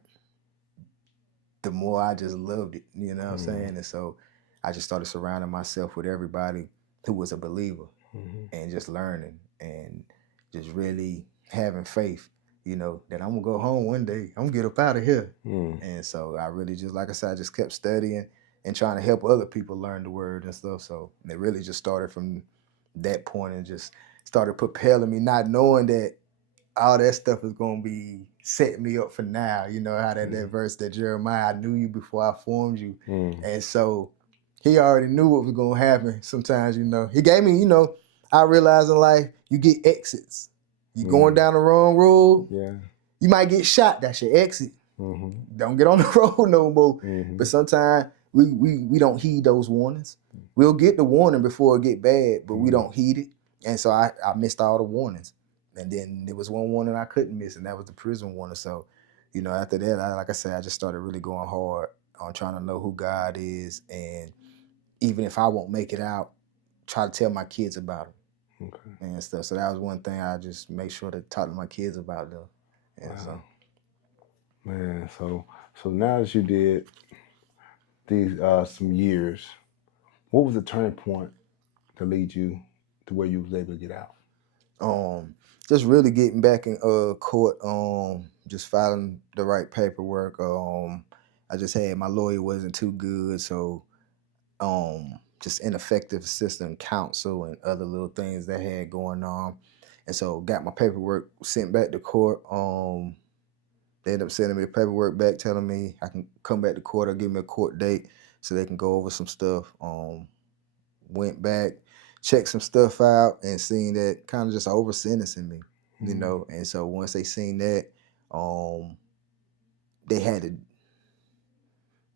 the more I just loved it, you know what I'm saying? And so I just started surrounding myself with everybody who was a believer, and just learning and just really having faith, that I'm gonna go home one day. I'm gonna get up out of here. And so I really just, like I said, I just kept studying and trying to help other people learn the word and stuff. So it really just started from that point and just started propelling me, not knowing that all that stuff is going to be setting me up for now. You know how that verse that Jeremiah, I knew you before I formed you. And so he already knew what was going to happen. Sometimes, he gave me, I realized in life, you get exits. You going down the wrong road, you might get shot. That's your exit. Don't get on the road no more. But sometimes we don't heed those warnings. We'll get the warning before it get bad, but we don't heed it. And so I missed all the warnings. And then there was one warning I couldn't miss, and that was the prison warning. So, after that, like I said, I just started really going hard on trying to know who God is. And even if I won't make it out, try to tell my kids about him and stuff. So that was one thing I just make sure to talk to my kids about, though. And so. Man, so now that you did these some years, what was the turning point to lead you to where you was able to get out? Just really getting back in court, just filing the right paperwork. I just had, my lawyer wasn't too good, so just ineffective assistant counsel and other little things that had going on. And so got my paperwork sent back to court. They ended up sending me the paperwork back telling me I can come back to court or give me a court date so they can go over some stuff. Went back, checked some stuff out, and seen that kind of just over sentencing me, And so once they seen that,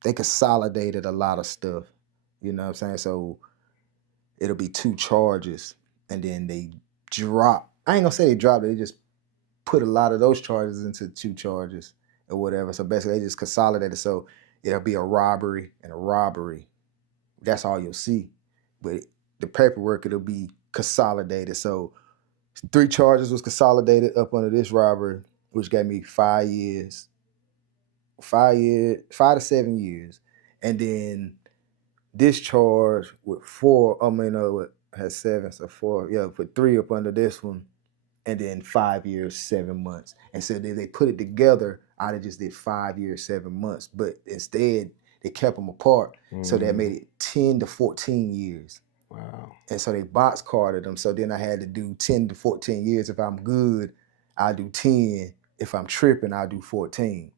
they consolidated a lot of stuff, you know what I'm saying? So it'll be 2 charges, and then they drop. I ain't gonna say they dropped it. They just put a lot of those charges into 2 charges or whatever. So basically, they just consolidated. So it'll be a robbery and a robbery. That's all you'll see. But the paperwork, it'll be consolidated. So 3 charges was consolidated up under this robbery, which gave me 5 years, 5 to 7 years. And then this charge with 4, has 7, so 4, put 3 up under this one, and then 5 years, 7 months. And so they put it together, I just did 5 years, 7 months. But instead, they kept them apart. So that made it 10 to 14 years. Wow. And so they box carded them. So then I had to do 10 to 14 years. If I'm good, I'll do 10. If I'm tripping, I'll do 14.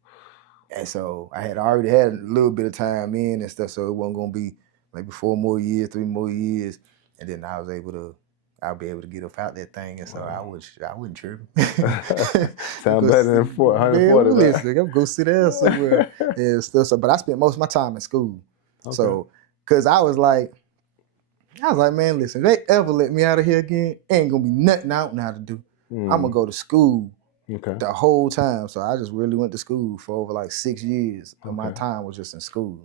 And so I had already had a little bit of time in and stuff. So it wasn't going to be maybe 4 more years, 3 more years. And then I'll be able to get up out that thing. And so I wouldn't trip. Sound better than 140. Man, listen, I'm going to sit down somewhere and stuff. So, but I spent most of my time in school. Okay. So, because I was like, man, listen, if they ever let me out of here again, ain't going to be nothing I don't know how to do. I'm going to go to school the whole time. So I just really went to school for over like 6 years. But my time was just in school.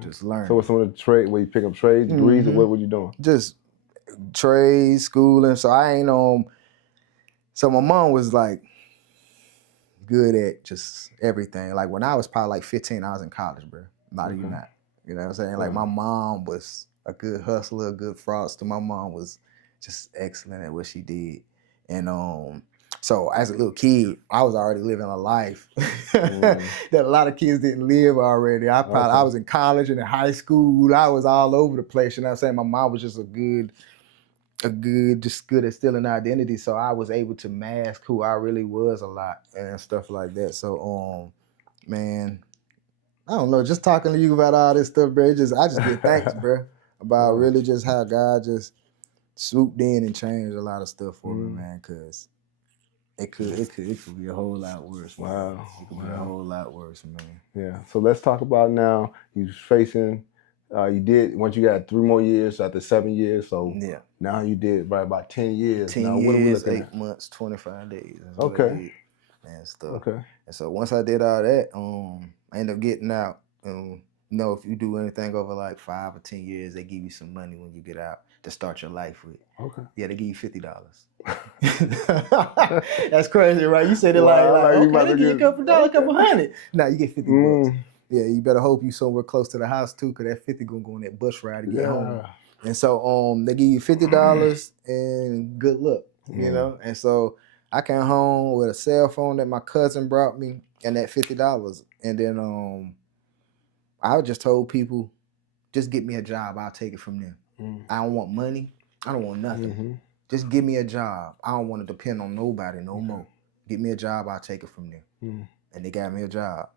Just learning. So what's some of the trade, where you pick up trades, degrees, or what were you doing? Just trade, schooling. So I ain't so my mom was like good at just everything. Like when I was probably like 15, I was in college, bro. Not even that. You know what I'm saying? Like my mom was a good hustler, a good fraudster. My mom was just excellent at what she did. And so as a little kid, I was already living a life that a lot of kids didn't live already. I was in college and in high school. I was all over the place. You know what I'm saying? My mom was just just good at stealing identity. So I was able to mask who I really was a lot and stuff like that. So, man, I don't know, just talking to you about all this stuff, bro, I just get thanks, bro, about really just how God just swooped in and changed a lot of stuff for me, man, because it could be a whole lot worse, man. Wow. It could be a whole lot worse, man. Yeah. So let's talk about now. You facing, once you got 3 more years after 7 years. So now you did about 10 years. 10 now, years, what are we looking 8 at? months, 25 days. Okay. And stuff. Okay. And so once I did all that, I ended up getting out. If you do anything over like 5 or 10 years, they give you some money when you get out to start your life with. Okay. Yeah, they give you $50. That's crazy, right? You said it like okay, they give you a couple dollars, a couple hundred. Now you get 50 bucks. Yeah, you better hope you somewhere close to the house too, because that 50 gonna go on that bus ride to get home. And so they give you $50 and good luck, you know? And so I came home with a cell phone that my cousin brought me and that $50. And then I just told people, just get me a job, I'll take it from them. I don't want money. I don't want nothing. Just give me a job. I don't want to depend on nobody no more. Get me a job, I'll take it from them. And they got me a job.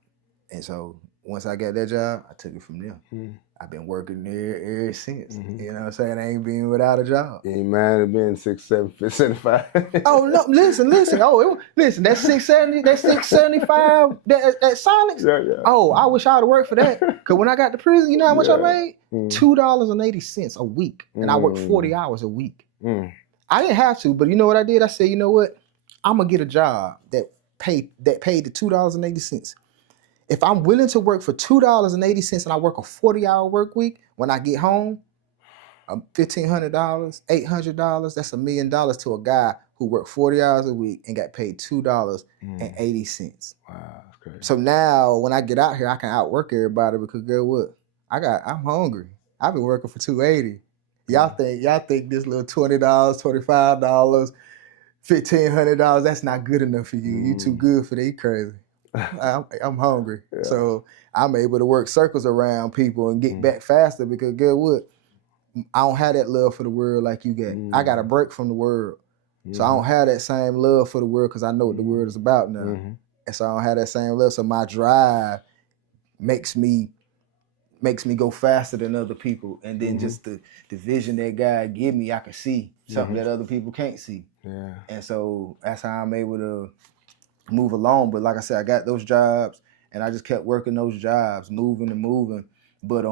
And so once I got that job, I took it from them. I've been working there ever since. You know what I'm saying? I ain't been without a job. You ain't mind it being 6, 7, 75. Oh no! Listen. Listen. That 670, that 675, that Sonics. Yeah. Oh, I wish I'd have worked for that. Cause when I got to prison, you know how much I made? $2.80 a week, and I worked 40 hours a week. I didn't have to, but you know what I did? I said, you know what? I'm gonna get a job that paid the $2.80. If I'm willing to work for $2.80 and I work a 40-hour work week, when I get home, $1,500, $800, that's $1 million to a guy who worked 40 hours a week and got paid $2.80. Wow, that's crazy. So now when I get out here, I can outwork everybody because guess what? I'm hungry. I've been working for $2.80. Y'all think this little $20, $25, $1,500, that's not good enough for you. You too good for that. You crazy. I'm hungry. Yeah. So I'm able to work circles around people and get back faster because guess what? I don't have that love for the world like you got. I got a break from the world. So I don't have that same love for the world because I know what the world is about now. And so I don't have that same love. So my drive makes me go faster than other people. And then just the vision that God give me, I can see something that other people can't see. Yeah. And so that's how I'm able to move along. But like I said, I got those jobs and I just kept working those jobs, moving. But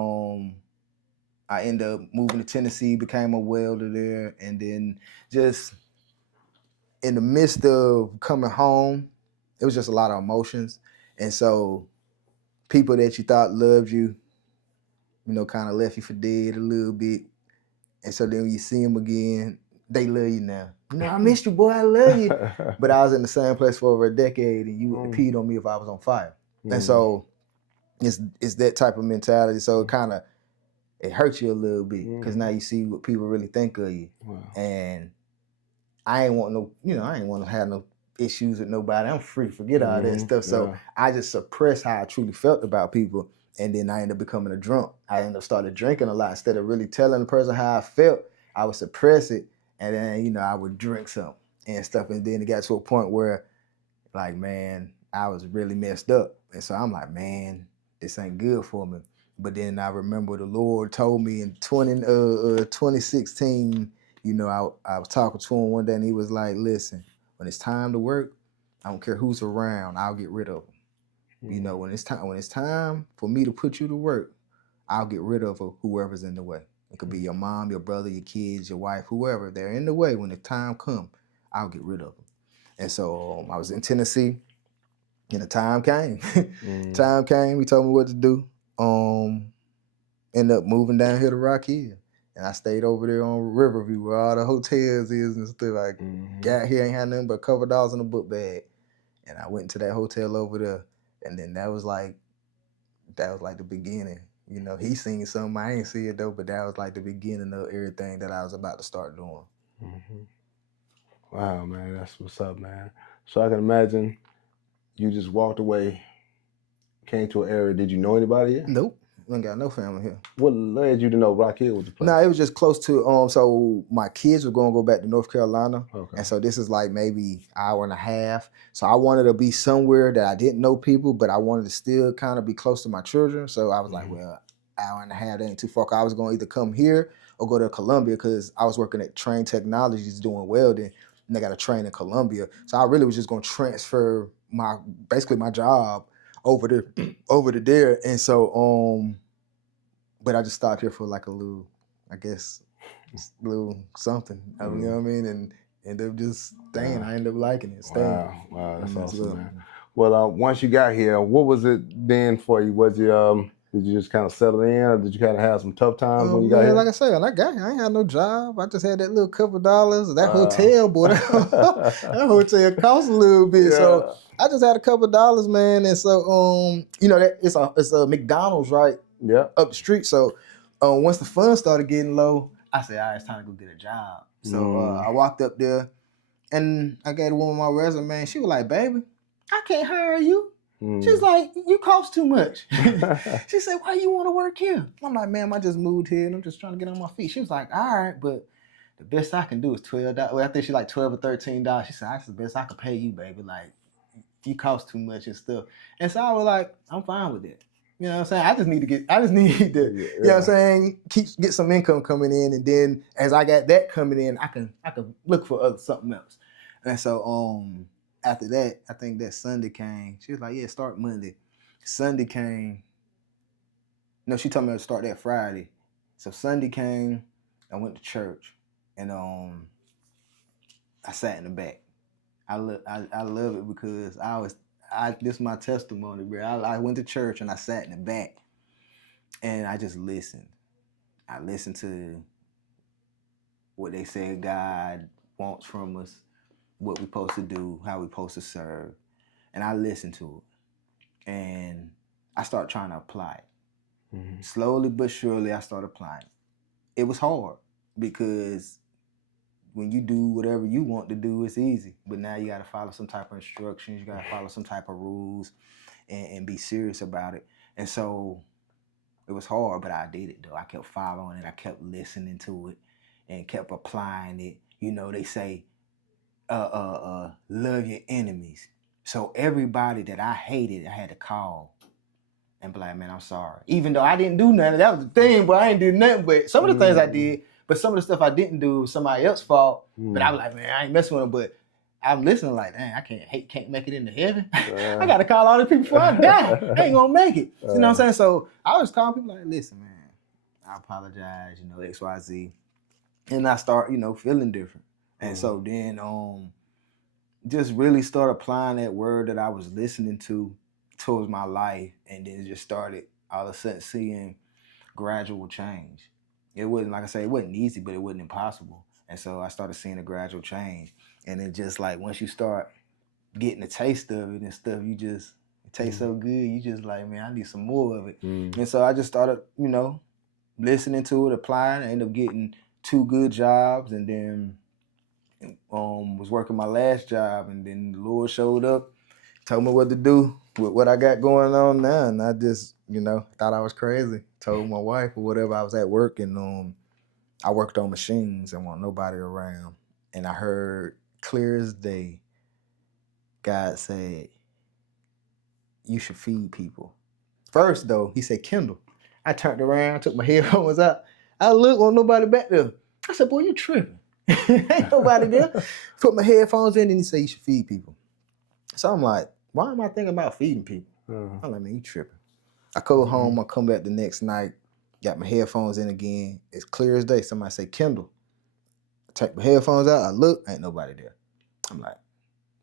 I ended up moving to Tennessee, became a welder there, and then just in the midst of coming home, it was just a lot of emotions. And so people that you thought loved you, kind of left you for dead a little bit. And so then when you see them again, they love you now. I missed you, boy, I love you. But I was in the same place for over a decade and you would peed on me if I was on fire. And so it's that type of mentality. So it hurts you a little bit because now you see what people really think of you. Wow. And I ain't want to have no issues with nobody. I'm free, forget all that stuff. So I just suppressed how I truly felt about people. And then I ended up becoming a drunk. I ended up started drinking a lot. Instead of really telling the person how I felt, I would suppress it. And then, I would drink some and stuff. And then it got to a point where, like, man, I was really messed up. And so I'm like, man, this ain't good for me. But then I remember the Lord told me in 2016, I was talking to him one day and he was like, listen, when it's time to work, I don't care who's around, I'll get rid of them. When it's time for me to put you to work, I'll get rid of whoever's in the way. It could be your mom, your brother, your kids, your wife, whoever. They're in the way. When the time comes, I'll get rid of them. And so I was in Tennessee, and the time came. Time came. He told me what to do. Ended up moving down here to Rock Hill. And I stayed over there on Riverview where all the hotels is and stuff. Like, got here, ain't had nothing but a couple dollars in a book bag. And I went to that hotel over there. And then that was like the beginning. He seen something I ain't see it though, but that was like the beginning of everything that I was about to start doing. Wow, man, that's what's up, man. So I can imagine you just walked away, came to an area. Did you know anybody here? Nope. I ain't got no family here. What led you to know Rock Hill was the place? No, it was just close to so my kids were gonna go back to North Carolina. Okay. And so this is like maybe an hour and a half. So I wanted to be somewhere that I didn't know people, but I wanted to still kind of be close to my children. So I was like, well, hour and a half, that ain't too far. I was gonna either come here or go to Columbia because I was working at Train Technologies doing welding, and they got a train in Columbia. So I really was just gonna transfer my job over to there. And so but I just stopped here for like a little, I guess, little something. You know what I mean? And ended up just staying. I ended up liking it. Staying. Wow, that's awesome, man. Well, once you got here, what was it then for you? Was you did you just kind of settle in, or did you kind of have some tough times when you got here? Like I said, when I got here, I ain't had no job. I just had that little couple dollars. That hotel, boy, that hotel cost a little bit. Yeah. So I just had a couple dollars, man. And so, it's a McDonald's, right? Yeah. Up the street. So once the funds started getting low, I said, all right, it's time to go get a job. So I walked up there and I gave the woman my resume. She was like, baby, I can't hire you. She's like, you cost too much. She said, why you want to work here? I'm like, ma'am, I just moved here and I'm just trying to get on my feet. She was like, all right, but the best I can do is $12. Well, I think she like $12 or $13. She said, that's the best I could pay you, baby. Like, you cost too much and stuff. And so I was like, I'm fine with that. You know what I'm saying? I just need to, you know what I'm saying, get some income coming in. And then as I got that coming in, I can look for something else. And so after that, I think that Sunday came. She was like, yeah, start Monday. Sunday came. No, she told me to start that Friday. So Sunday came, I went to church, and I sat in the back. I love it because this is my testimony, bro. I went to church and I sat in the back and I just listened. I listened to what they said God wants from us, what we're supposed to do, how we're supposed to serve. And I listened to it. And I started trying to apply it. Slowly but surely, I started applying it. It was hard because when you do whatever you want to do, it's easy. But now you got to follow some type of instructions. You got to follow some type of rules and be serious about it. And so it was hard, but I did it, though. I kept following it. I kept listening to it and kept applying it. They say, love your enemies. So everybody that I hated, I had to call and be like, man, I'm sorry. Even though I didn't do nothing. That was the thing, but I ain't do nothing. But some of the things I did, but some of the stuff I didn't do was somebody else's fault. But I was like, man, I ain't messing with them. But I'm listening like, dang, I can't make it into heaven. I got to call all the people before I die. I ain't going to make it. You know what I'm saying? So I was calling people like, listen, man, I apologize, X, Y, Z. And I start, feeling different. And so then just really start applying that word that I was listening to towards my life, and then just started all of a sudden seeing gradual change. It wasn't, like I say, it wasn't easy, but it wasn't impossible. And so I started seeing a gradual change. And then just like once you start getting a taste of it and stuff, it tastes so good, you just like, man, I need some more of it. And so I just started, listening to it, applying. I ended up getting 2 good jobs, and then was working my last job, and then the Lord showed up, told me what to do with what I got going on now, and I just You know, thought I was crazy. Told my wife or whatever. I was at work and I worked on machines and wasn't nobody around. And I heard clear as day, God said, you should feed people. First though, he said, Kendall. I turned around, took my headphones out. I looked, wasn't nobody back there. I said, boy, you tripping. Ain't nobody there. Put my headphones in and he said, you should feed people. So I'm like, why am I thinking about feeding people? I'm like, man, you tripping. I go home, I come back the next night, got my headphones in again. It's clear as day. Somebody say, Kendall. I take my headphones out, I look, ain't nobody there. I'm like,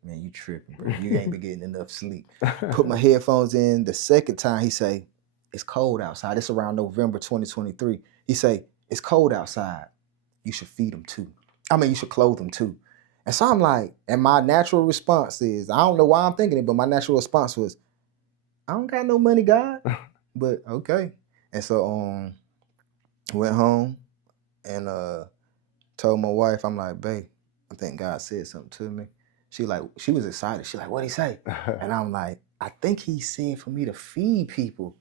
man, you tripping, bro. You ain't been getting enough sleep. Put my headphones in. The second time he say, it's cold outside. It's around November 2023. He say, it's cold outside. You should feed them too. I mean, you should clothe them too. And so I'm like, and my natural response is, I don't know why I'm thinking it, but my natural response was, I don't got no money, God. But okay. And so went home and told my wife, I'm like, babe, I think God said something to me. She was excited. She like, what'd he say? And I'm like, I think he said for me to feed people.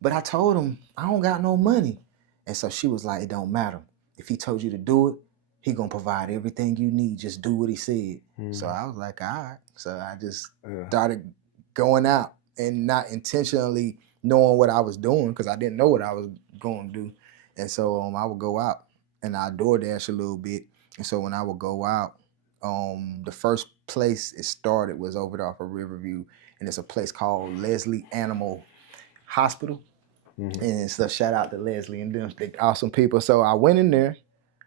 But I told him, I don't got no money. And so she was like, it don't matter. If he told you to do it, he gonna provide everything you need. Just do what he said. So I was like, all right. So I just started going out and not intentionally knowing what I was doing because I didn't know what I was going to do. And so I would go out and I DoorDash a little bit. And so when I would go out, the first place it started was over there off of Riverview, and it's a place called Leslie Animal Hospital. And so shout out to Leslie and them, they awesome people. So I went in there,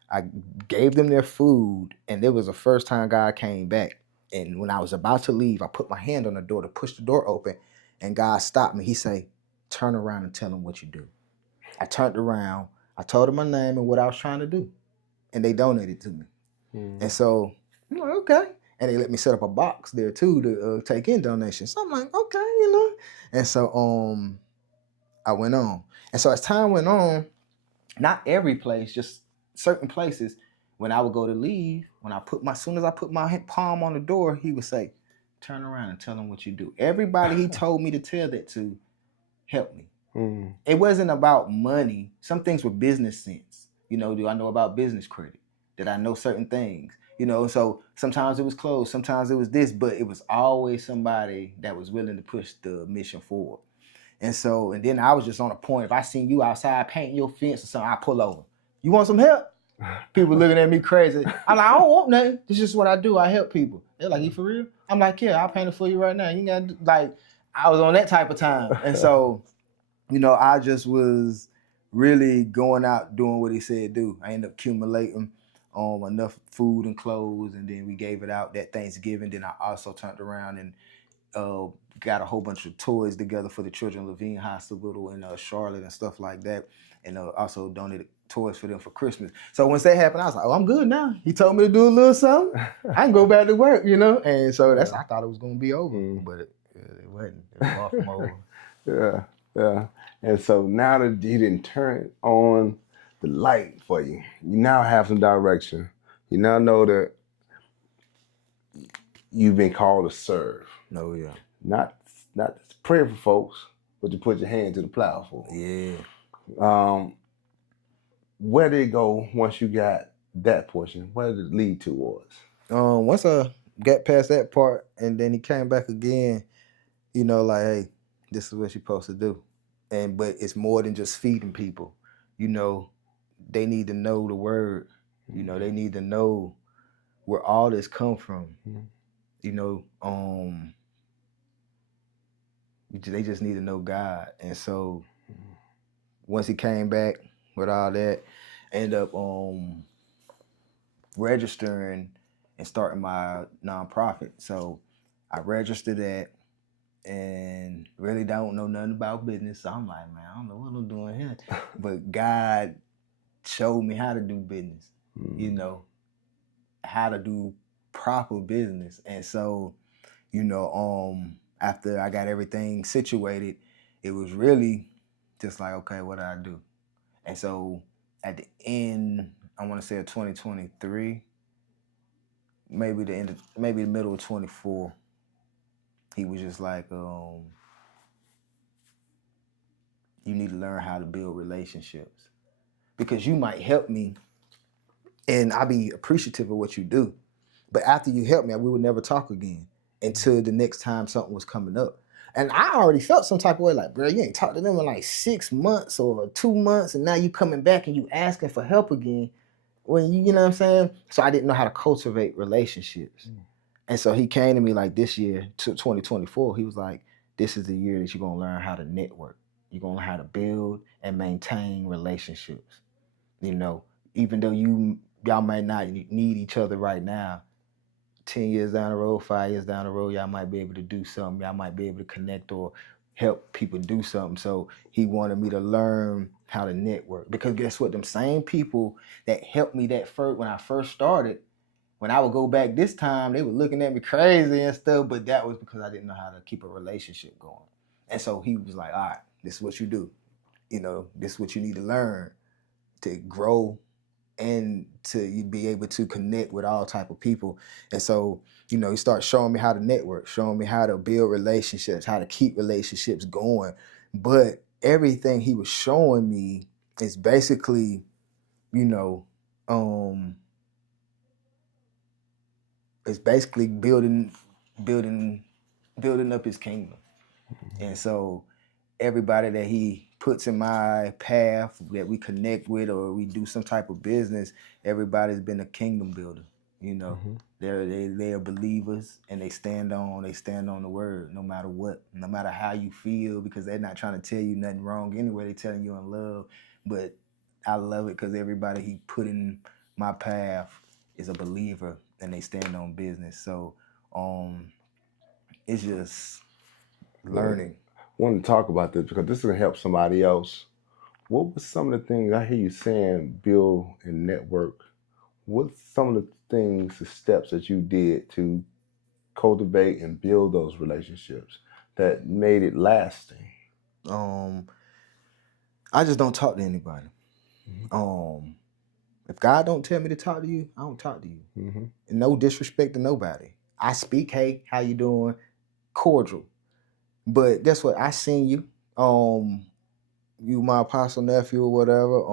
I gave them their food, and it was the first time God came back. And when I was about to leave, I put my hand on the door to push the door open, and God stopped me. He say, turn around and tell them what you do. I turned around, I told them my name and what I was trying to do, and they donated to me. And so I'm like, okay. And they let me set up a box there too to take in donations. So I'm like, okay, you know. And so I went on. And so as time went on, not every place, just certain places, when I would go to leave, as soon as I put my palm on the door, he would say, turn around and tell them what you do. Everybody he told me to tell that to helped me. It wasn't about money. Some things were business sense. You know, do I know about business credit? Did I know certain things? You know, so sometimes it was closed, sometimes it was this, but it was always somebody that was willing to push the mission forward. And so, and then I was just on a point. If I seen you outside painting your fence or something, I pull over. You want some help? People looking at me crazy. I'm like, I don't want nothing. This is just what I do. I help people. They're like, you for real? I'm like, yeah, I'll paint it for you right now. You got like, I was on that type of time. And so, you know, I just was really going out doing what he said do. I ended up accumulating enough food and clothes, and then we gave it out that Thanksgiving. Then I also turned around and got a whole bunch of toys together for the children of Levine Hospital in Charlotte and stuff like that, and also donated toys for them for Christmas. So once that happened, I was like, oh, I'm good now. He told me to do a little something. I can go back to work, you know? And so I thought it was going to be over, but it wasn't. It was far from over. Yeah. And so now that he didn't turn on the light for you, you now have some direction. You now know that you've been called to serve. No, yeah. Not to pray for folks, but to put your hand to the plow for them. Yeah. Where did it go once you got that portion? Where did it lead towards? Once I got past that part, and then he came back again, you know, like, hey, this is what you're supposed to do. But it's more than just feeding people. You know, they need to know the word. You know, they need to know where all this come from. You know, they just need to know God. And so once he came back with all that, I ended up registering and starting my nonprofit. So I registered that and really don't know nothing about business. So I'm like, man, I don't know what I'm doing here. But God showed me how to do business, you know, how to do proper business. And so, you know, after I got everything situated, it was really just like, okay, what do I do? And so at the end, I want to say of 2023, maybe the middle of 24, he was just like, you need to learn how to build relationships. Because you might help me and I'll be appreciative of what you do. But after you help me, we would never talk again until the next time something was coming up. And I already felt some type of way, like, bro, you ain't talked to them in like 6 months or 2 months, and now you coming back and you asking for help again. When you know what I'm saying? So I didn't know how to cultivate relationships. And so he came to me like this year, to 2024, he was like, this is the year that you're gonna learn how to network. You're gonna learn how to build and maintain relationships. You know, even though y'all might not need each other right now, 10 years down the road, 5 years down the road, y'all might be able to do something. Y'all might be able to connect or help people do something. So he wanted me to learn how to network. Because guess what? Them same people that helped me when I first started, when I would go back this time, they were looking at me crazy and stuff, but that was because I didn't know how to keep a relationship going. And so he was like, all right, this is what you do. You know, this is what you need to learn to grow and to be able to connect with all type of people. And so, you know, he started showing me how to network, showing me how to build relationships, how to keep relationships going. But everything he was showing me is basically, you know, it's basically building up his kingdom. And so everybody that he puts in my path that we connect with or we do some type of business, everybody's been a kingdom builder. You know, they are believers and they stand on the word no matter what, no matter how you feel, because they're not trying to tell you nothing wrong anyway. They're telling you in love. But I love it because everybody he put in my path is a believer and they stand on business. So it's just learning. I want to talk about this because this is going to help somebody else. What were some of the things I hear you saying, build and network? What's some of the things, the steps that you did to cultivate and build those relationships that made it lasting? I just don't talk to anybody. If God don't tell me to talk to you, I don't talk to you. And no disrespect to nobody. I speak, hey, how you doing? Cordial. But guess what? I seen you. You my apostle nephew or whatever.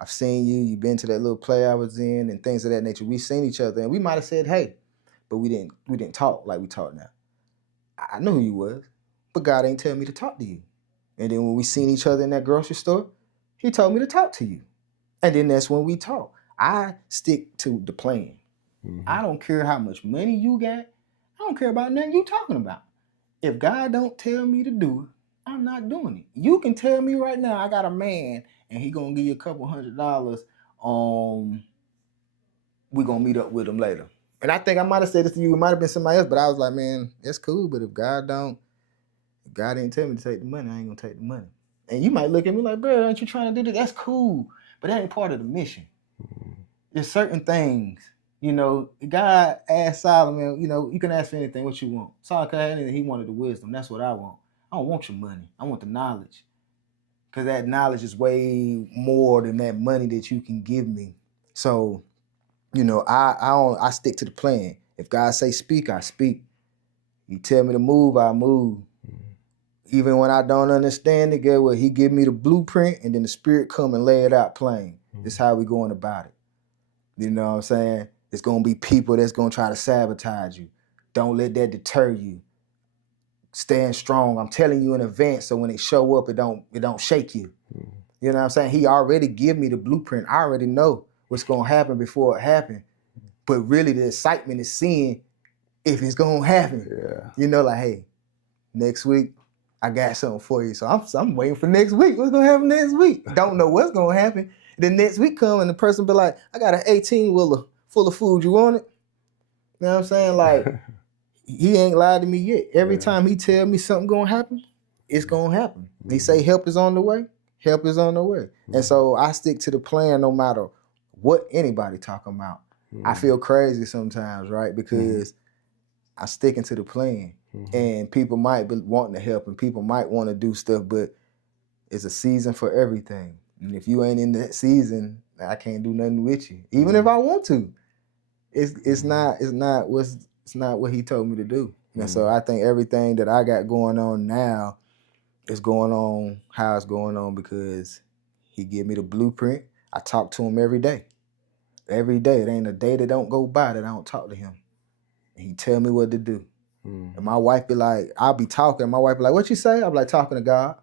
I've seen you. You've been to that little play I was in and things of that nature. We've seen each other and we might have said, hey, but we didn't talk like we talk now. I knew who you was, but God ain't tell me to talk to you. And then when we seen each other in that grocery store, he told me to talk to you. And then that's when we talk. I stick to the plan. I don't care how much money you got. I don't care about nothing you talking about. If God don't tell me to do it, I'm not doing it. You can tell me right now, I got a man and he gonna give you a couple $100. We gonna meet up with him later. And I think I might have said this to you. It might have been somebody else, but I was like, man, that's cool. But if God didn't tell me to take the money, I ain't gonna take the money. And you might look at me like, bro, aren't you trying to do this? That's cool, but that ain't part of the mission. There's certain things, you know, God asked Solomon, you know, you can ask for anything what you want. Solomon had anything, he wanted the wisdom. That's what I want. I don't want your money. I want the knowledge. Because that knowledge is way more than that money that you can give me. So, you know, I stick to the plan. If God say speak, I speak. You tell me to move, I move. Even when I don't understand it, get what? He give me the blueprint and then the spirit come and lay it out plain. This is how we going about it. You know what I'm saying? It's going to be people that's going to try to sabotage you. Don't let that deter you. Stand strong. I'm telling you in advance so when they show up, it don't shake you. You know what I'm saying? He already give me the blueprint. I already know what's going to happen before it happens. But really the excitement is seeing if it's going to happen. Yeah. You know, like, hey, next week, I got something for you. So I'm waiting for next week. What's going to happen next week? Don't know what's going to happen. Then next week come and the person be like, I got an 18-wheeler full of food. You want it? You know what I'm saying? Like, he ain't lied to me yet. Every time he tell me something going to happen, it's going to happen. He say help is on the way. Help is on the way. And so I stick to the plan no matter what anybody talking about. I feel crazy sometimes, right? Because I'm sticking to the plan. And people might be wanting to help and people might want to do stuff, but it's a season for everything. And if you ain't in that season, I can't do nothing with you. Even if I want to. It's not what he told me to do. And so I think everything that I got going on now it's going on how it's going on because he give me the blueprint. I talk to him every day. Every day. It ain't a day that don't go by that I don't talk to him. And he tell me what to do. And my wife be like, I'll be talking. And my wife be like, what you say? I'm like, talking to God.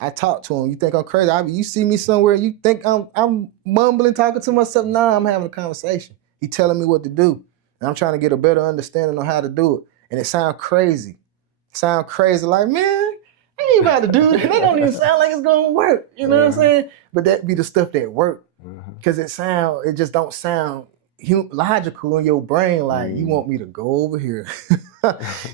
I talk to him. You think I'm crazy? You see me somewhere, you think I'm mumbling, talking to myself? Nah, I'm having a conversation. He telling me what to do. And I'm trying to get a better understanding on how to do it. And it sound crazy. Like, man, I ain't about to do it. That don't even sound like it's gonna work. You know what I'm saying? But that be the stuff that work. Because it just don't sound logical in your brain. Like, you want me to go over here,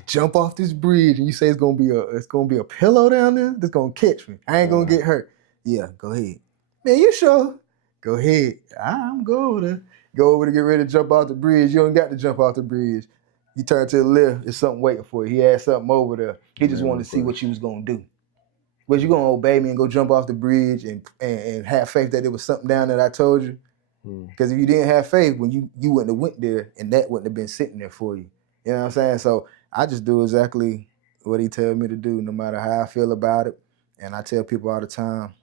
jump off this bridge, and you say it's gonna be a pillow down there that's gonna catch me. I ain't gonna get hurt. Yeah, go ahead. Man, you sure? Go ahead. I'm going to go over to get ready to jump off the bridge. You don't got to jump off the bridge. You turn to the left, there's something waiting for you. He had something over there. He just wanted to see what you was gonna do. Was you gonna obey me and go jump off the bridge and have faith that there was something down that I told you? Because if you didn't have faith, when you wouldn't have went there, and that wouldn't have been sitting there for you. You know what I'm saying? So I just do exactly what he tells me to do, no matter how I feel about it. And I tell people all the time,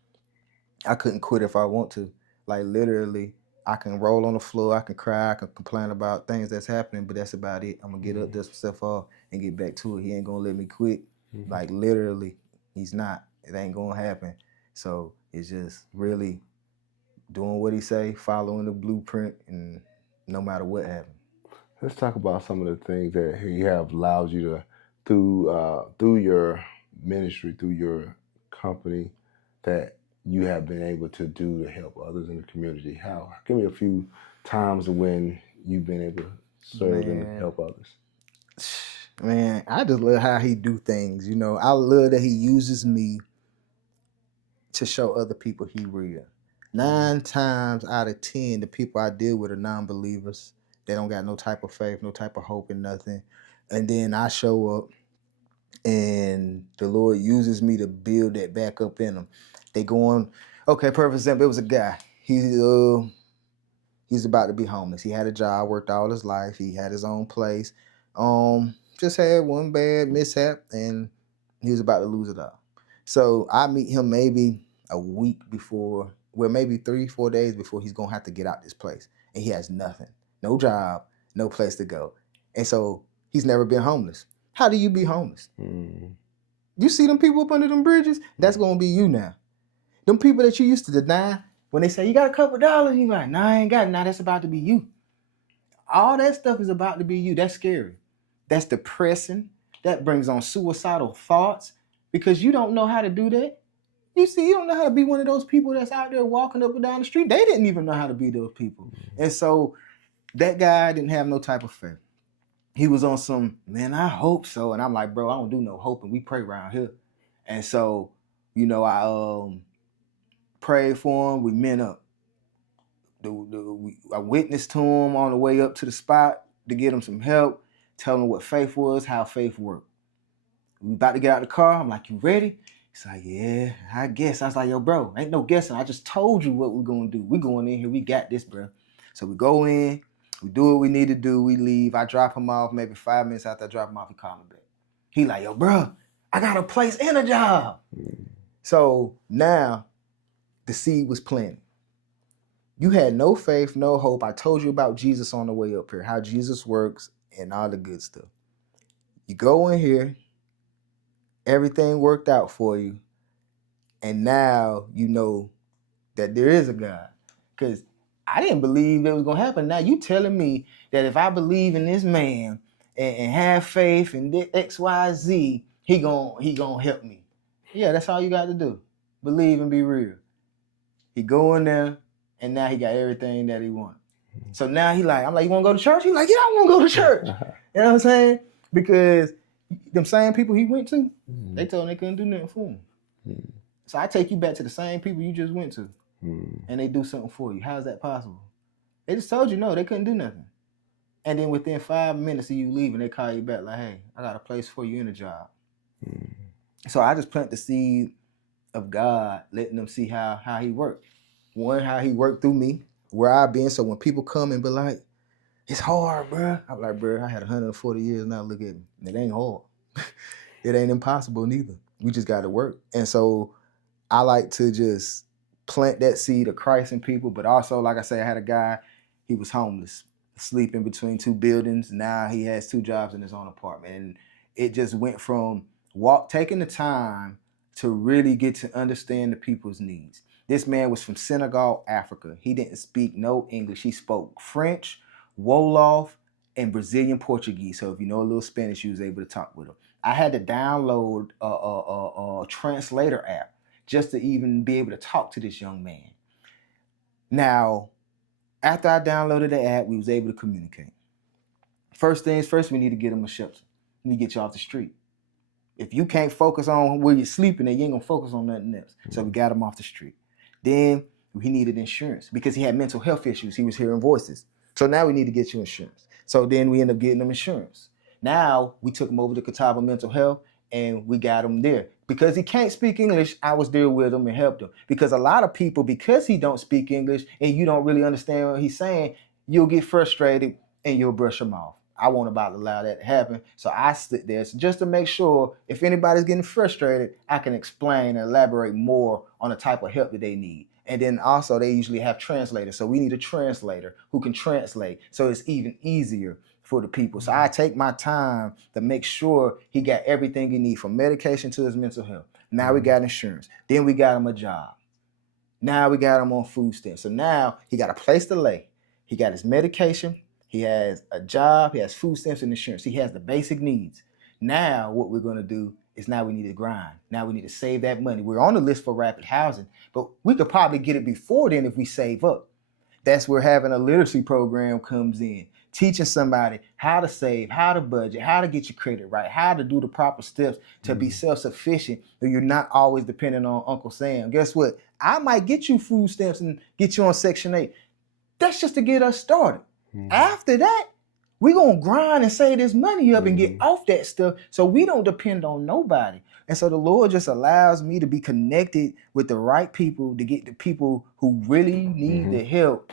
I couldn't quit if I want to. Like, literally, I can roll on the floor, I can cry, I can complain about things that's happening, but that's about it. I'm gonna get up, dust myself off, and get back to it. He ain't gonna let me quit. Like, literally, he's not. It ain't gonna happen. So it's just really doing what he say, following the blueprint, and no matter what happens. Let's talk about some of the things that he have allowed you to, through your ministry, through your company, that you have been able to do to help others in the community. Give me a few times when you've been able to serve and help others. Man, I just love how he do things. You know, I love that he uses me to show other people he real. 9 times out of 10, the people I deal with are non-believers. They don't got no type of faith, no type of hope and nothing. And then I show up and the Lord uses me to build that back up in them. They go on, okay, perfect example, it was a guy. He's about to be homeless. He had a job, worked all his life. He had his own place. Just had one bad mishap and he was about to lose it all. So I meet him maybe a week before, well, maybe 3-4 days before he's gonna have to get out this place. And he has nothing, no job, no place to go. And so he's never been homeless. How do you be homeless? You see them people up under them bridges? That's gonna be you now. Them people that you used to deny, when they say, you got a couple dollars, you like, nah, I ain't got it. Now that's about to be you. All that stuff is about to be you. That's scary. That's depressing. That brings on suicidal thoughts because you don't know how to do that. You don't know how to be one of those people that's out there walking up and down the street. They didn't even know how to be those people. And so that guy didn't have no type of faith. He was on some, man, I hope so. And I'm like, bro, I don't do no hoping. We pray around here. And so, I prayed for him. We met up. I witnessed to him on the way up to the spot to get him some help, tell him what faith was, how faith worked. We about to get out of the car. I'm like, you ready? He's like, yeah, I guess. I was like, yo, bro, ain't no guessing. I just told you what we're going to do. We going in here. We got this, bro. So we go in. We do what we need to do. We leave. I drop him off. Maybe 5 minutes after I drop him off, he called me back. He like, yo, bro, I got a place and a job. So now the seed was planted. You had no faith, no hope. I told you about Jesus on the way up here, how Jesus works and all the good stuff. You go in here, everything worked out for you, and now you know that there is a God. Because I didn't believe it was going to happen. Now you telling me that if I believe in this man and have faith in X, Y, Z, he gonna help me. Yeah, that's all you got to do. Believe and be real. He go in there, and now he got everything that he wanted. So now I'm like, you want to go to church? He like, yeah, I want to go to church. You know what I'm saying? Because them same people he went to, they told him they couldn't do nothing for him. So I take you back to the same people you just went to, and they do something for you. How is that possible? They just told you no, they couldn't do nothing. And then within 5 minutes of you leaving, they call you back like, hey, I got a place for you in a job. So I just plant the seed of God, letting them see how he worked. One, how he worked through me, where I've been. So when people come and be like, it's hard, bro. I'm like, bro, I had 140 years now. Look at me. It ain't hard. It ain't impossible neither. We just got to work. And so I like to just plant that seed of Christ in people. But also, like I say, I had a guy, he was homeless, sleeping between 2 buildings. Now he has 2 jobs in his own apartment. And it just went from taking the time to really get to understand the people's needs. This man was from Senegal, Africa. He didn't speak no English. He spoke French, Wolof, and Brazilian Portuguese. So if you know a little Spanish, you was able to talk with him. I had to download a translator app just to even be able to talk to this young man. Now, after I downloaded the app, we was able to communicate. First things first, we need to get him a shelter. We need to get you off the street. If you can't focus on where you're sleeping, then you ain't gonna focus on nothing else. So we got him off the street. Then he needed insurance because he had mental health issues. He was hearing voices. So now we need to get you insurance. So then we end up getting him insurance. Now we took him over to Catawba Mental Health and we got him there. Because he can't speak English, I was there with him and helped him. Because a lot of people, because he don't speak English and you don't really understand what he's saying, you'll get frustrated and you'll brush him off. I won't about to allow that to happen. So I sit there just to make sure if anybody's getting frustrated, I can explain and elaborate more on the type of help that they need. And then also they usually have translators. So we need a translator who can translate. So it's even easier for the people. So I take my time to make sure he got everything he needs, from medication to his mental health. Now we got insurance. Then we got him a job. Now we got him on food stamps. So now he got a place to lay. He got his medication. He has a job. He has food stamps and insurance. He has the basic needs. Now what we're going to do is now we need to grind. Now we need to save that money. We're on the list for rapid housing, but we could probably get it before then if we save up. That's where having a literacy program comes in. Teaching somebody how to save, how to budget, how to get your credit right, how to do the proper steps to be self-sufficient, so you're not always dependent on Uncle Sam. Guess what? I might get you food stamps and get you on Section 8. That's just to get us started. After that, we're going to grind and save this money up and get off that stuff so we don't depend on nobody. And so the Lord just allows me to be connected with the right people, to get the people who really need the help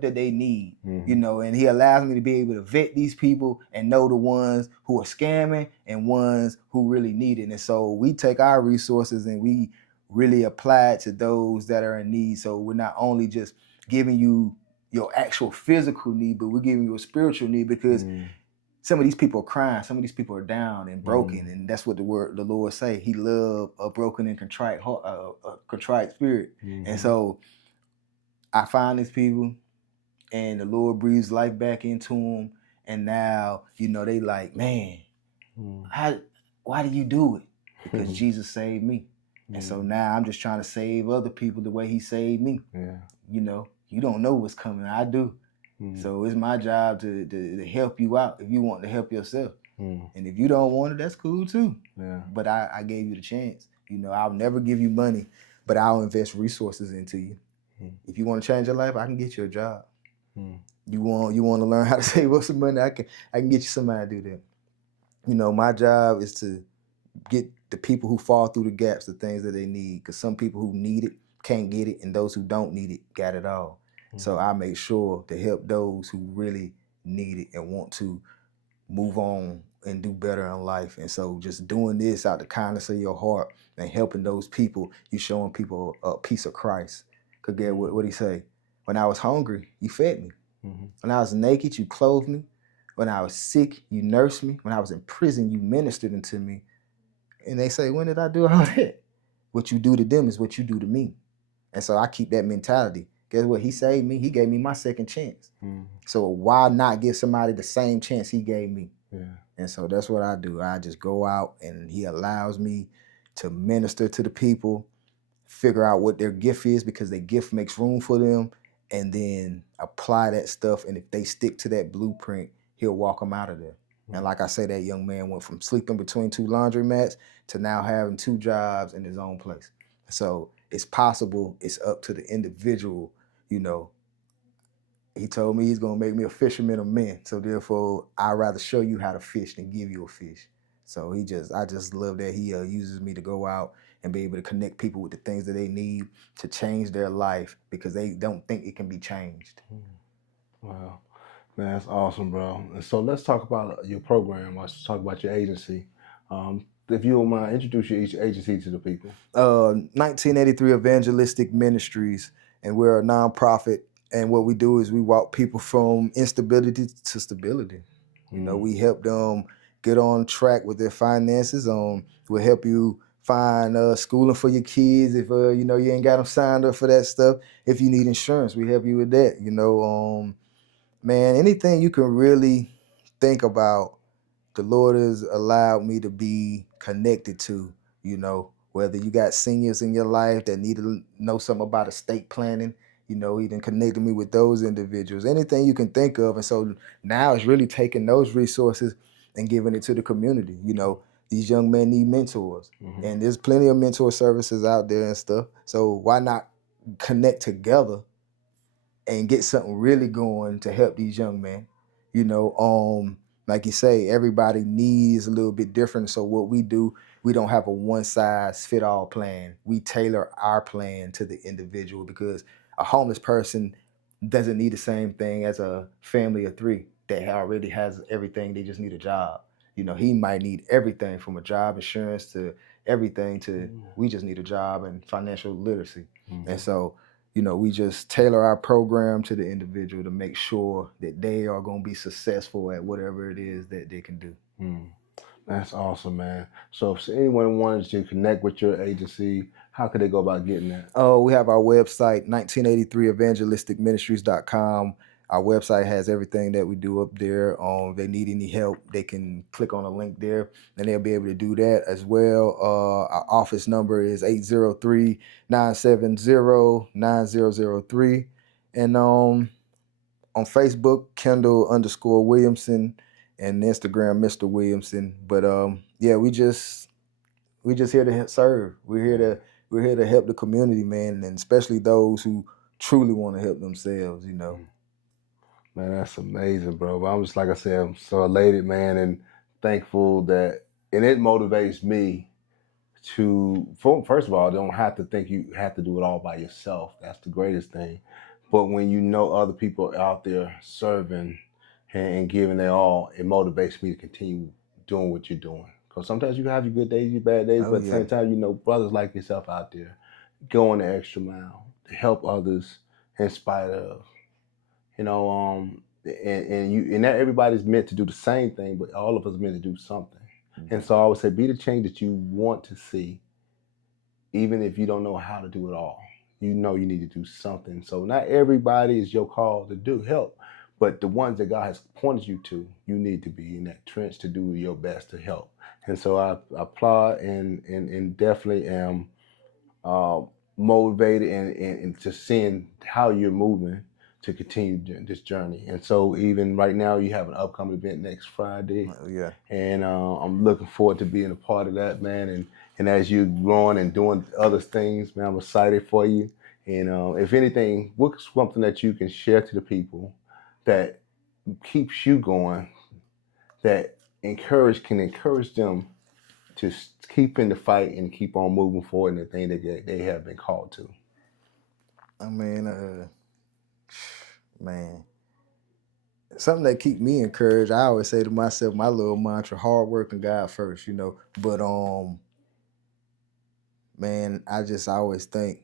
that they need, you know, and he allows me to be able to vet these people and know the ones who are scamming and ones who really need it. And so we take our resources and we really apply it to those that are in need. So we're not only just giving you your actual physical need, but we're giving you a spiritual need, because some of these people are crying, some of these people are down and broken, and that's what the Lord say. He loved a broken and contrite heart, a contrite spirit. And so I find these people, and the Lord breathes life back into them, and now, you know, they like, man, why do you do it? Because Jesus saved me. And so now I'm just trying to save other people the way he saved me. You know, you don't know what's coming. I do. So it's my job to help you out if you want to help yourself. And if you don't want it, that's cool too. But I gave you the chance. You know, I'll never give you money, but I'll invest resources into you. If you want to change your life, I can get you a job. You want to learn how to save up some money, I can get you somebody to do that. You know, my job is to get the people who fall through the gaps, the things that they need, because some people who need it can't get it, and those who don't need it got it all. So I make sure to help those who really need it and want to move on and do better in life. And so just doing this out the kindness of your heart and helping those people, you showing people a piece of Christ. Because get what he say? When I was hungry, you fed me. When I was naked, you clothed me. When I was sick, you nursed me. When I was in prison, you ministered unto me. And they say, when did I do all that? What you do to them is what you do to me. And so I keep that mentality. Guess what? He saved me. He gave me my second chance. So why not give somebody the same chance he gave me? And so that's what I do. I just go out and he allows me to minister to the people, figure out what their gift is, because their gift makes room for them, and then apply that stuff. And if they stick to that blueprint, he'll walk them out of there. And like I say, that young man went from sleeping between 2 laundromats to now having 2 jobs in his own place. So it's possible. It's up to the individual. You know, he told me he's going to make me a fisherman of men. So therefore, I'd rather show you how to fish than give you a fish. So I just love that he uses me to go out and be able to connect people with the things that they need to change their life, because they don't think it can be changed. Wow. Man, that's awesome, bro. And so let's talk about your program. Let's talk about your agency. if you don't mind, introduce your agency to the people. 1983 Evangelistic Ministries, and we're a nonprofit. And what we do is we walk people from instability to stability. You know, we help them get on track with their finances. We'll help you find schooling for your kids if you know you ain't got them signed up for that stuff. If you need insurance, we help you with that. You know, man, anything you can really think about, the Lord has allowed me to be connected to, you know, whether you got seniors in your life that need to know something about estate planning, you know, he done connected me with those individuals, anything you can think of. And so now it's really taking those resources and giving it to the community. You know, these young men need mentors, and there's plenty of mentor services out there and stuff. So why not connect together and get something really going to help these young men? You know, like you say, everybody needs a little bit different. So what we do, we don't have a one size fit all plan. We tailor our plan to the individual, because a homeless person doesn't need the same thing as a family of three that already has everything. They just need a job. You know, he might need everything from a job insurance to everything to we just need a job and financial literacy. And so, you know, we just tailor our program to the individual to make sure that they are going to be successful at whatever it is that they can do. That's awesome, man. So if anyone wanted to connect with your agency, how could they go about getting that? Oh, we have our website, 1983evangelisticministries.com. Our website has everything that we do up there. If they need any help, they can click on a link there, and they'll be able to do that as well. Our office number is 803-970-9003. And on Facebook, Kendall_Williamson, and Instagram, Mr. Williamson. But yeah, we just here to serve. We're here to help the community, man, and especially those who truly want to help themselves, you know. Man, that's amazing, bro. I'm just, like I said, I'm so elated, man, and thankful that, and it motivates me to, first of all, don't have to think you have to do it all by yourself. That's the greatest thing. But when you know other people out there serving and giving their all, it motivates me to continue doing what you're doing. Because sometimes you have your good days, your bad days, but at the same time, you know, brothers like yourself out there going the extra mile to help others in spite of, you know, and not everybody's meant to do the same thing, but all of us are meant to do something. And so I would say, be the change that you want to see, even if you don't know how to do it all. You know you need to do something. So not everybody is your call to do help, but the ones that God has pointed you to, you need to be in that trench to do your best to help. And so I applaud and definitely am motivated and just seeing how you're moving to continue this journey. And so even right now, you have an upcoming event next Friday. Yeah. And I'm looking forward to being a part of that, man. And as you're growing and doing other things, man, I'm excited for you. And if anything, what's something that you can share to the people that keeps you going, that can encourage them to keep in the fight and keep on moving forward in the thing that they have been called to? I mean, man, something that keep me encouraged, I always say to myself, my little mantra, hard work and God first, you know. But man, I always think,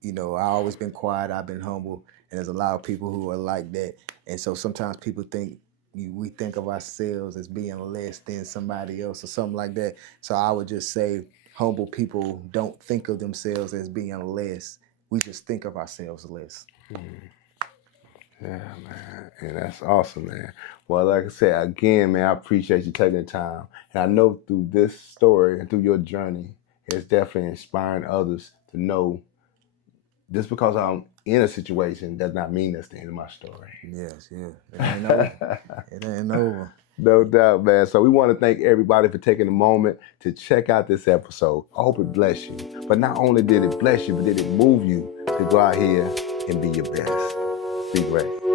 you know, I always been quiet, I've been humble, and there's a lot of people who are like that. And so sometimes people think we think of ourselves as being less than somebody else or something like that. So I would just say humble people don't think of themselves as being less. We just think of ourselves less. Yeah, man. And that's awesome, man. Well, like I said, again, man, I appreciate you taking the time. And I know through this story and through your journey, it's definitely inspiring others to know just because I'm in a situation does not mean that's the end of my story. Yes, yeah. It ain't over. It ain't over. No doubt, man. So we want to thank everybody for taking a moment to check out this episode. I hope it blessed you. But not only did it bless you, but did it move you to go out here and be your best. Be great.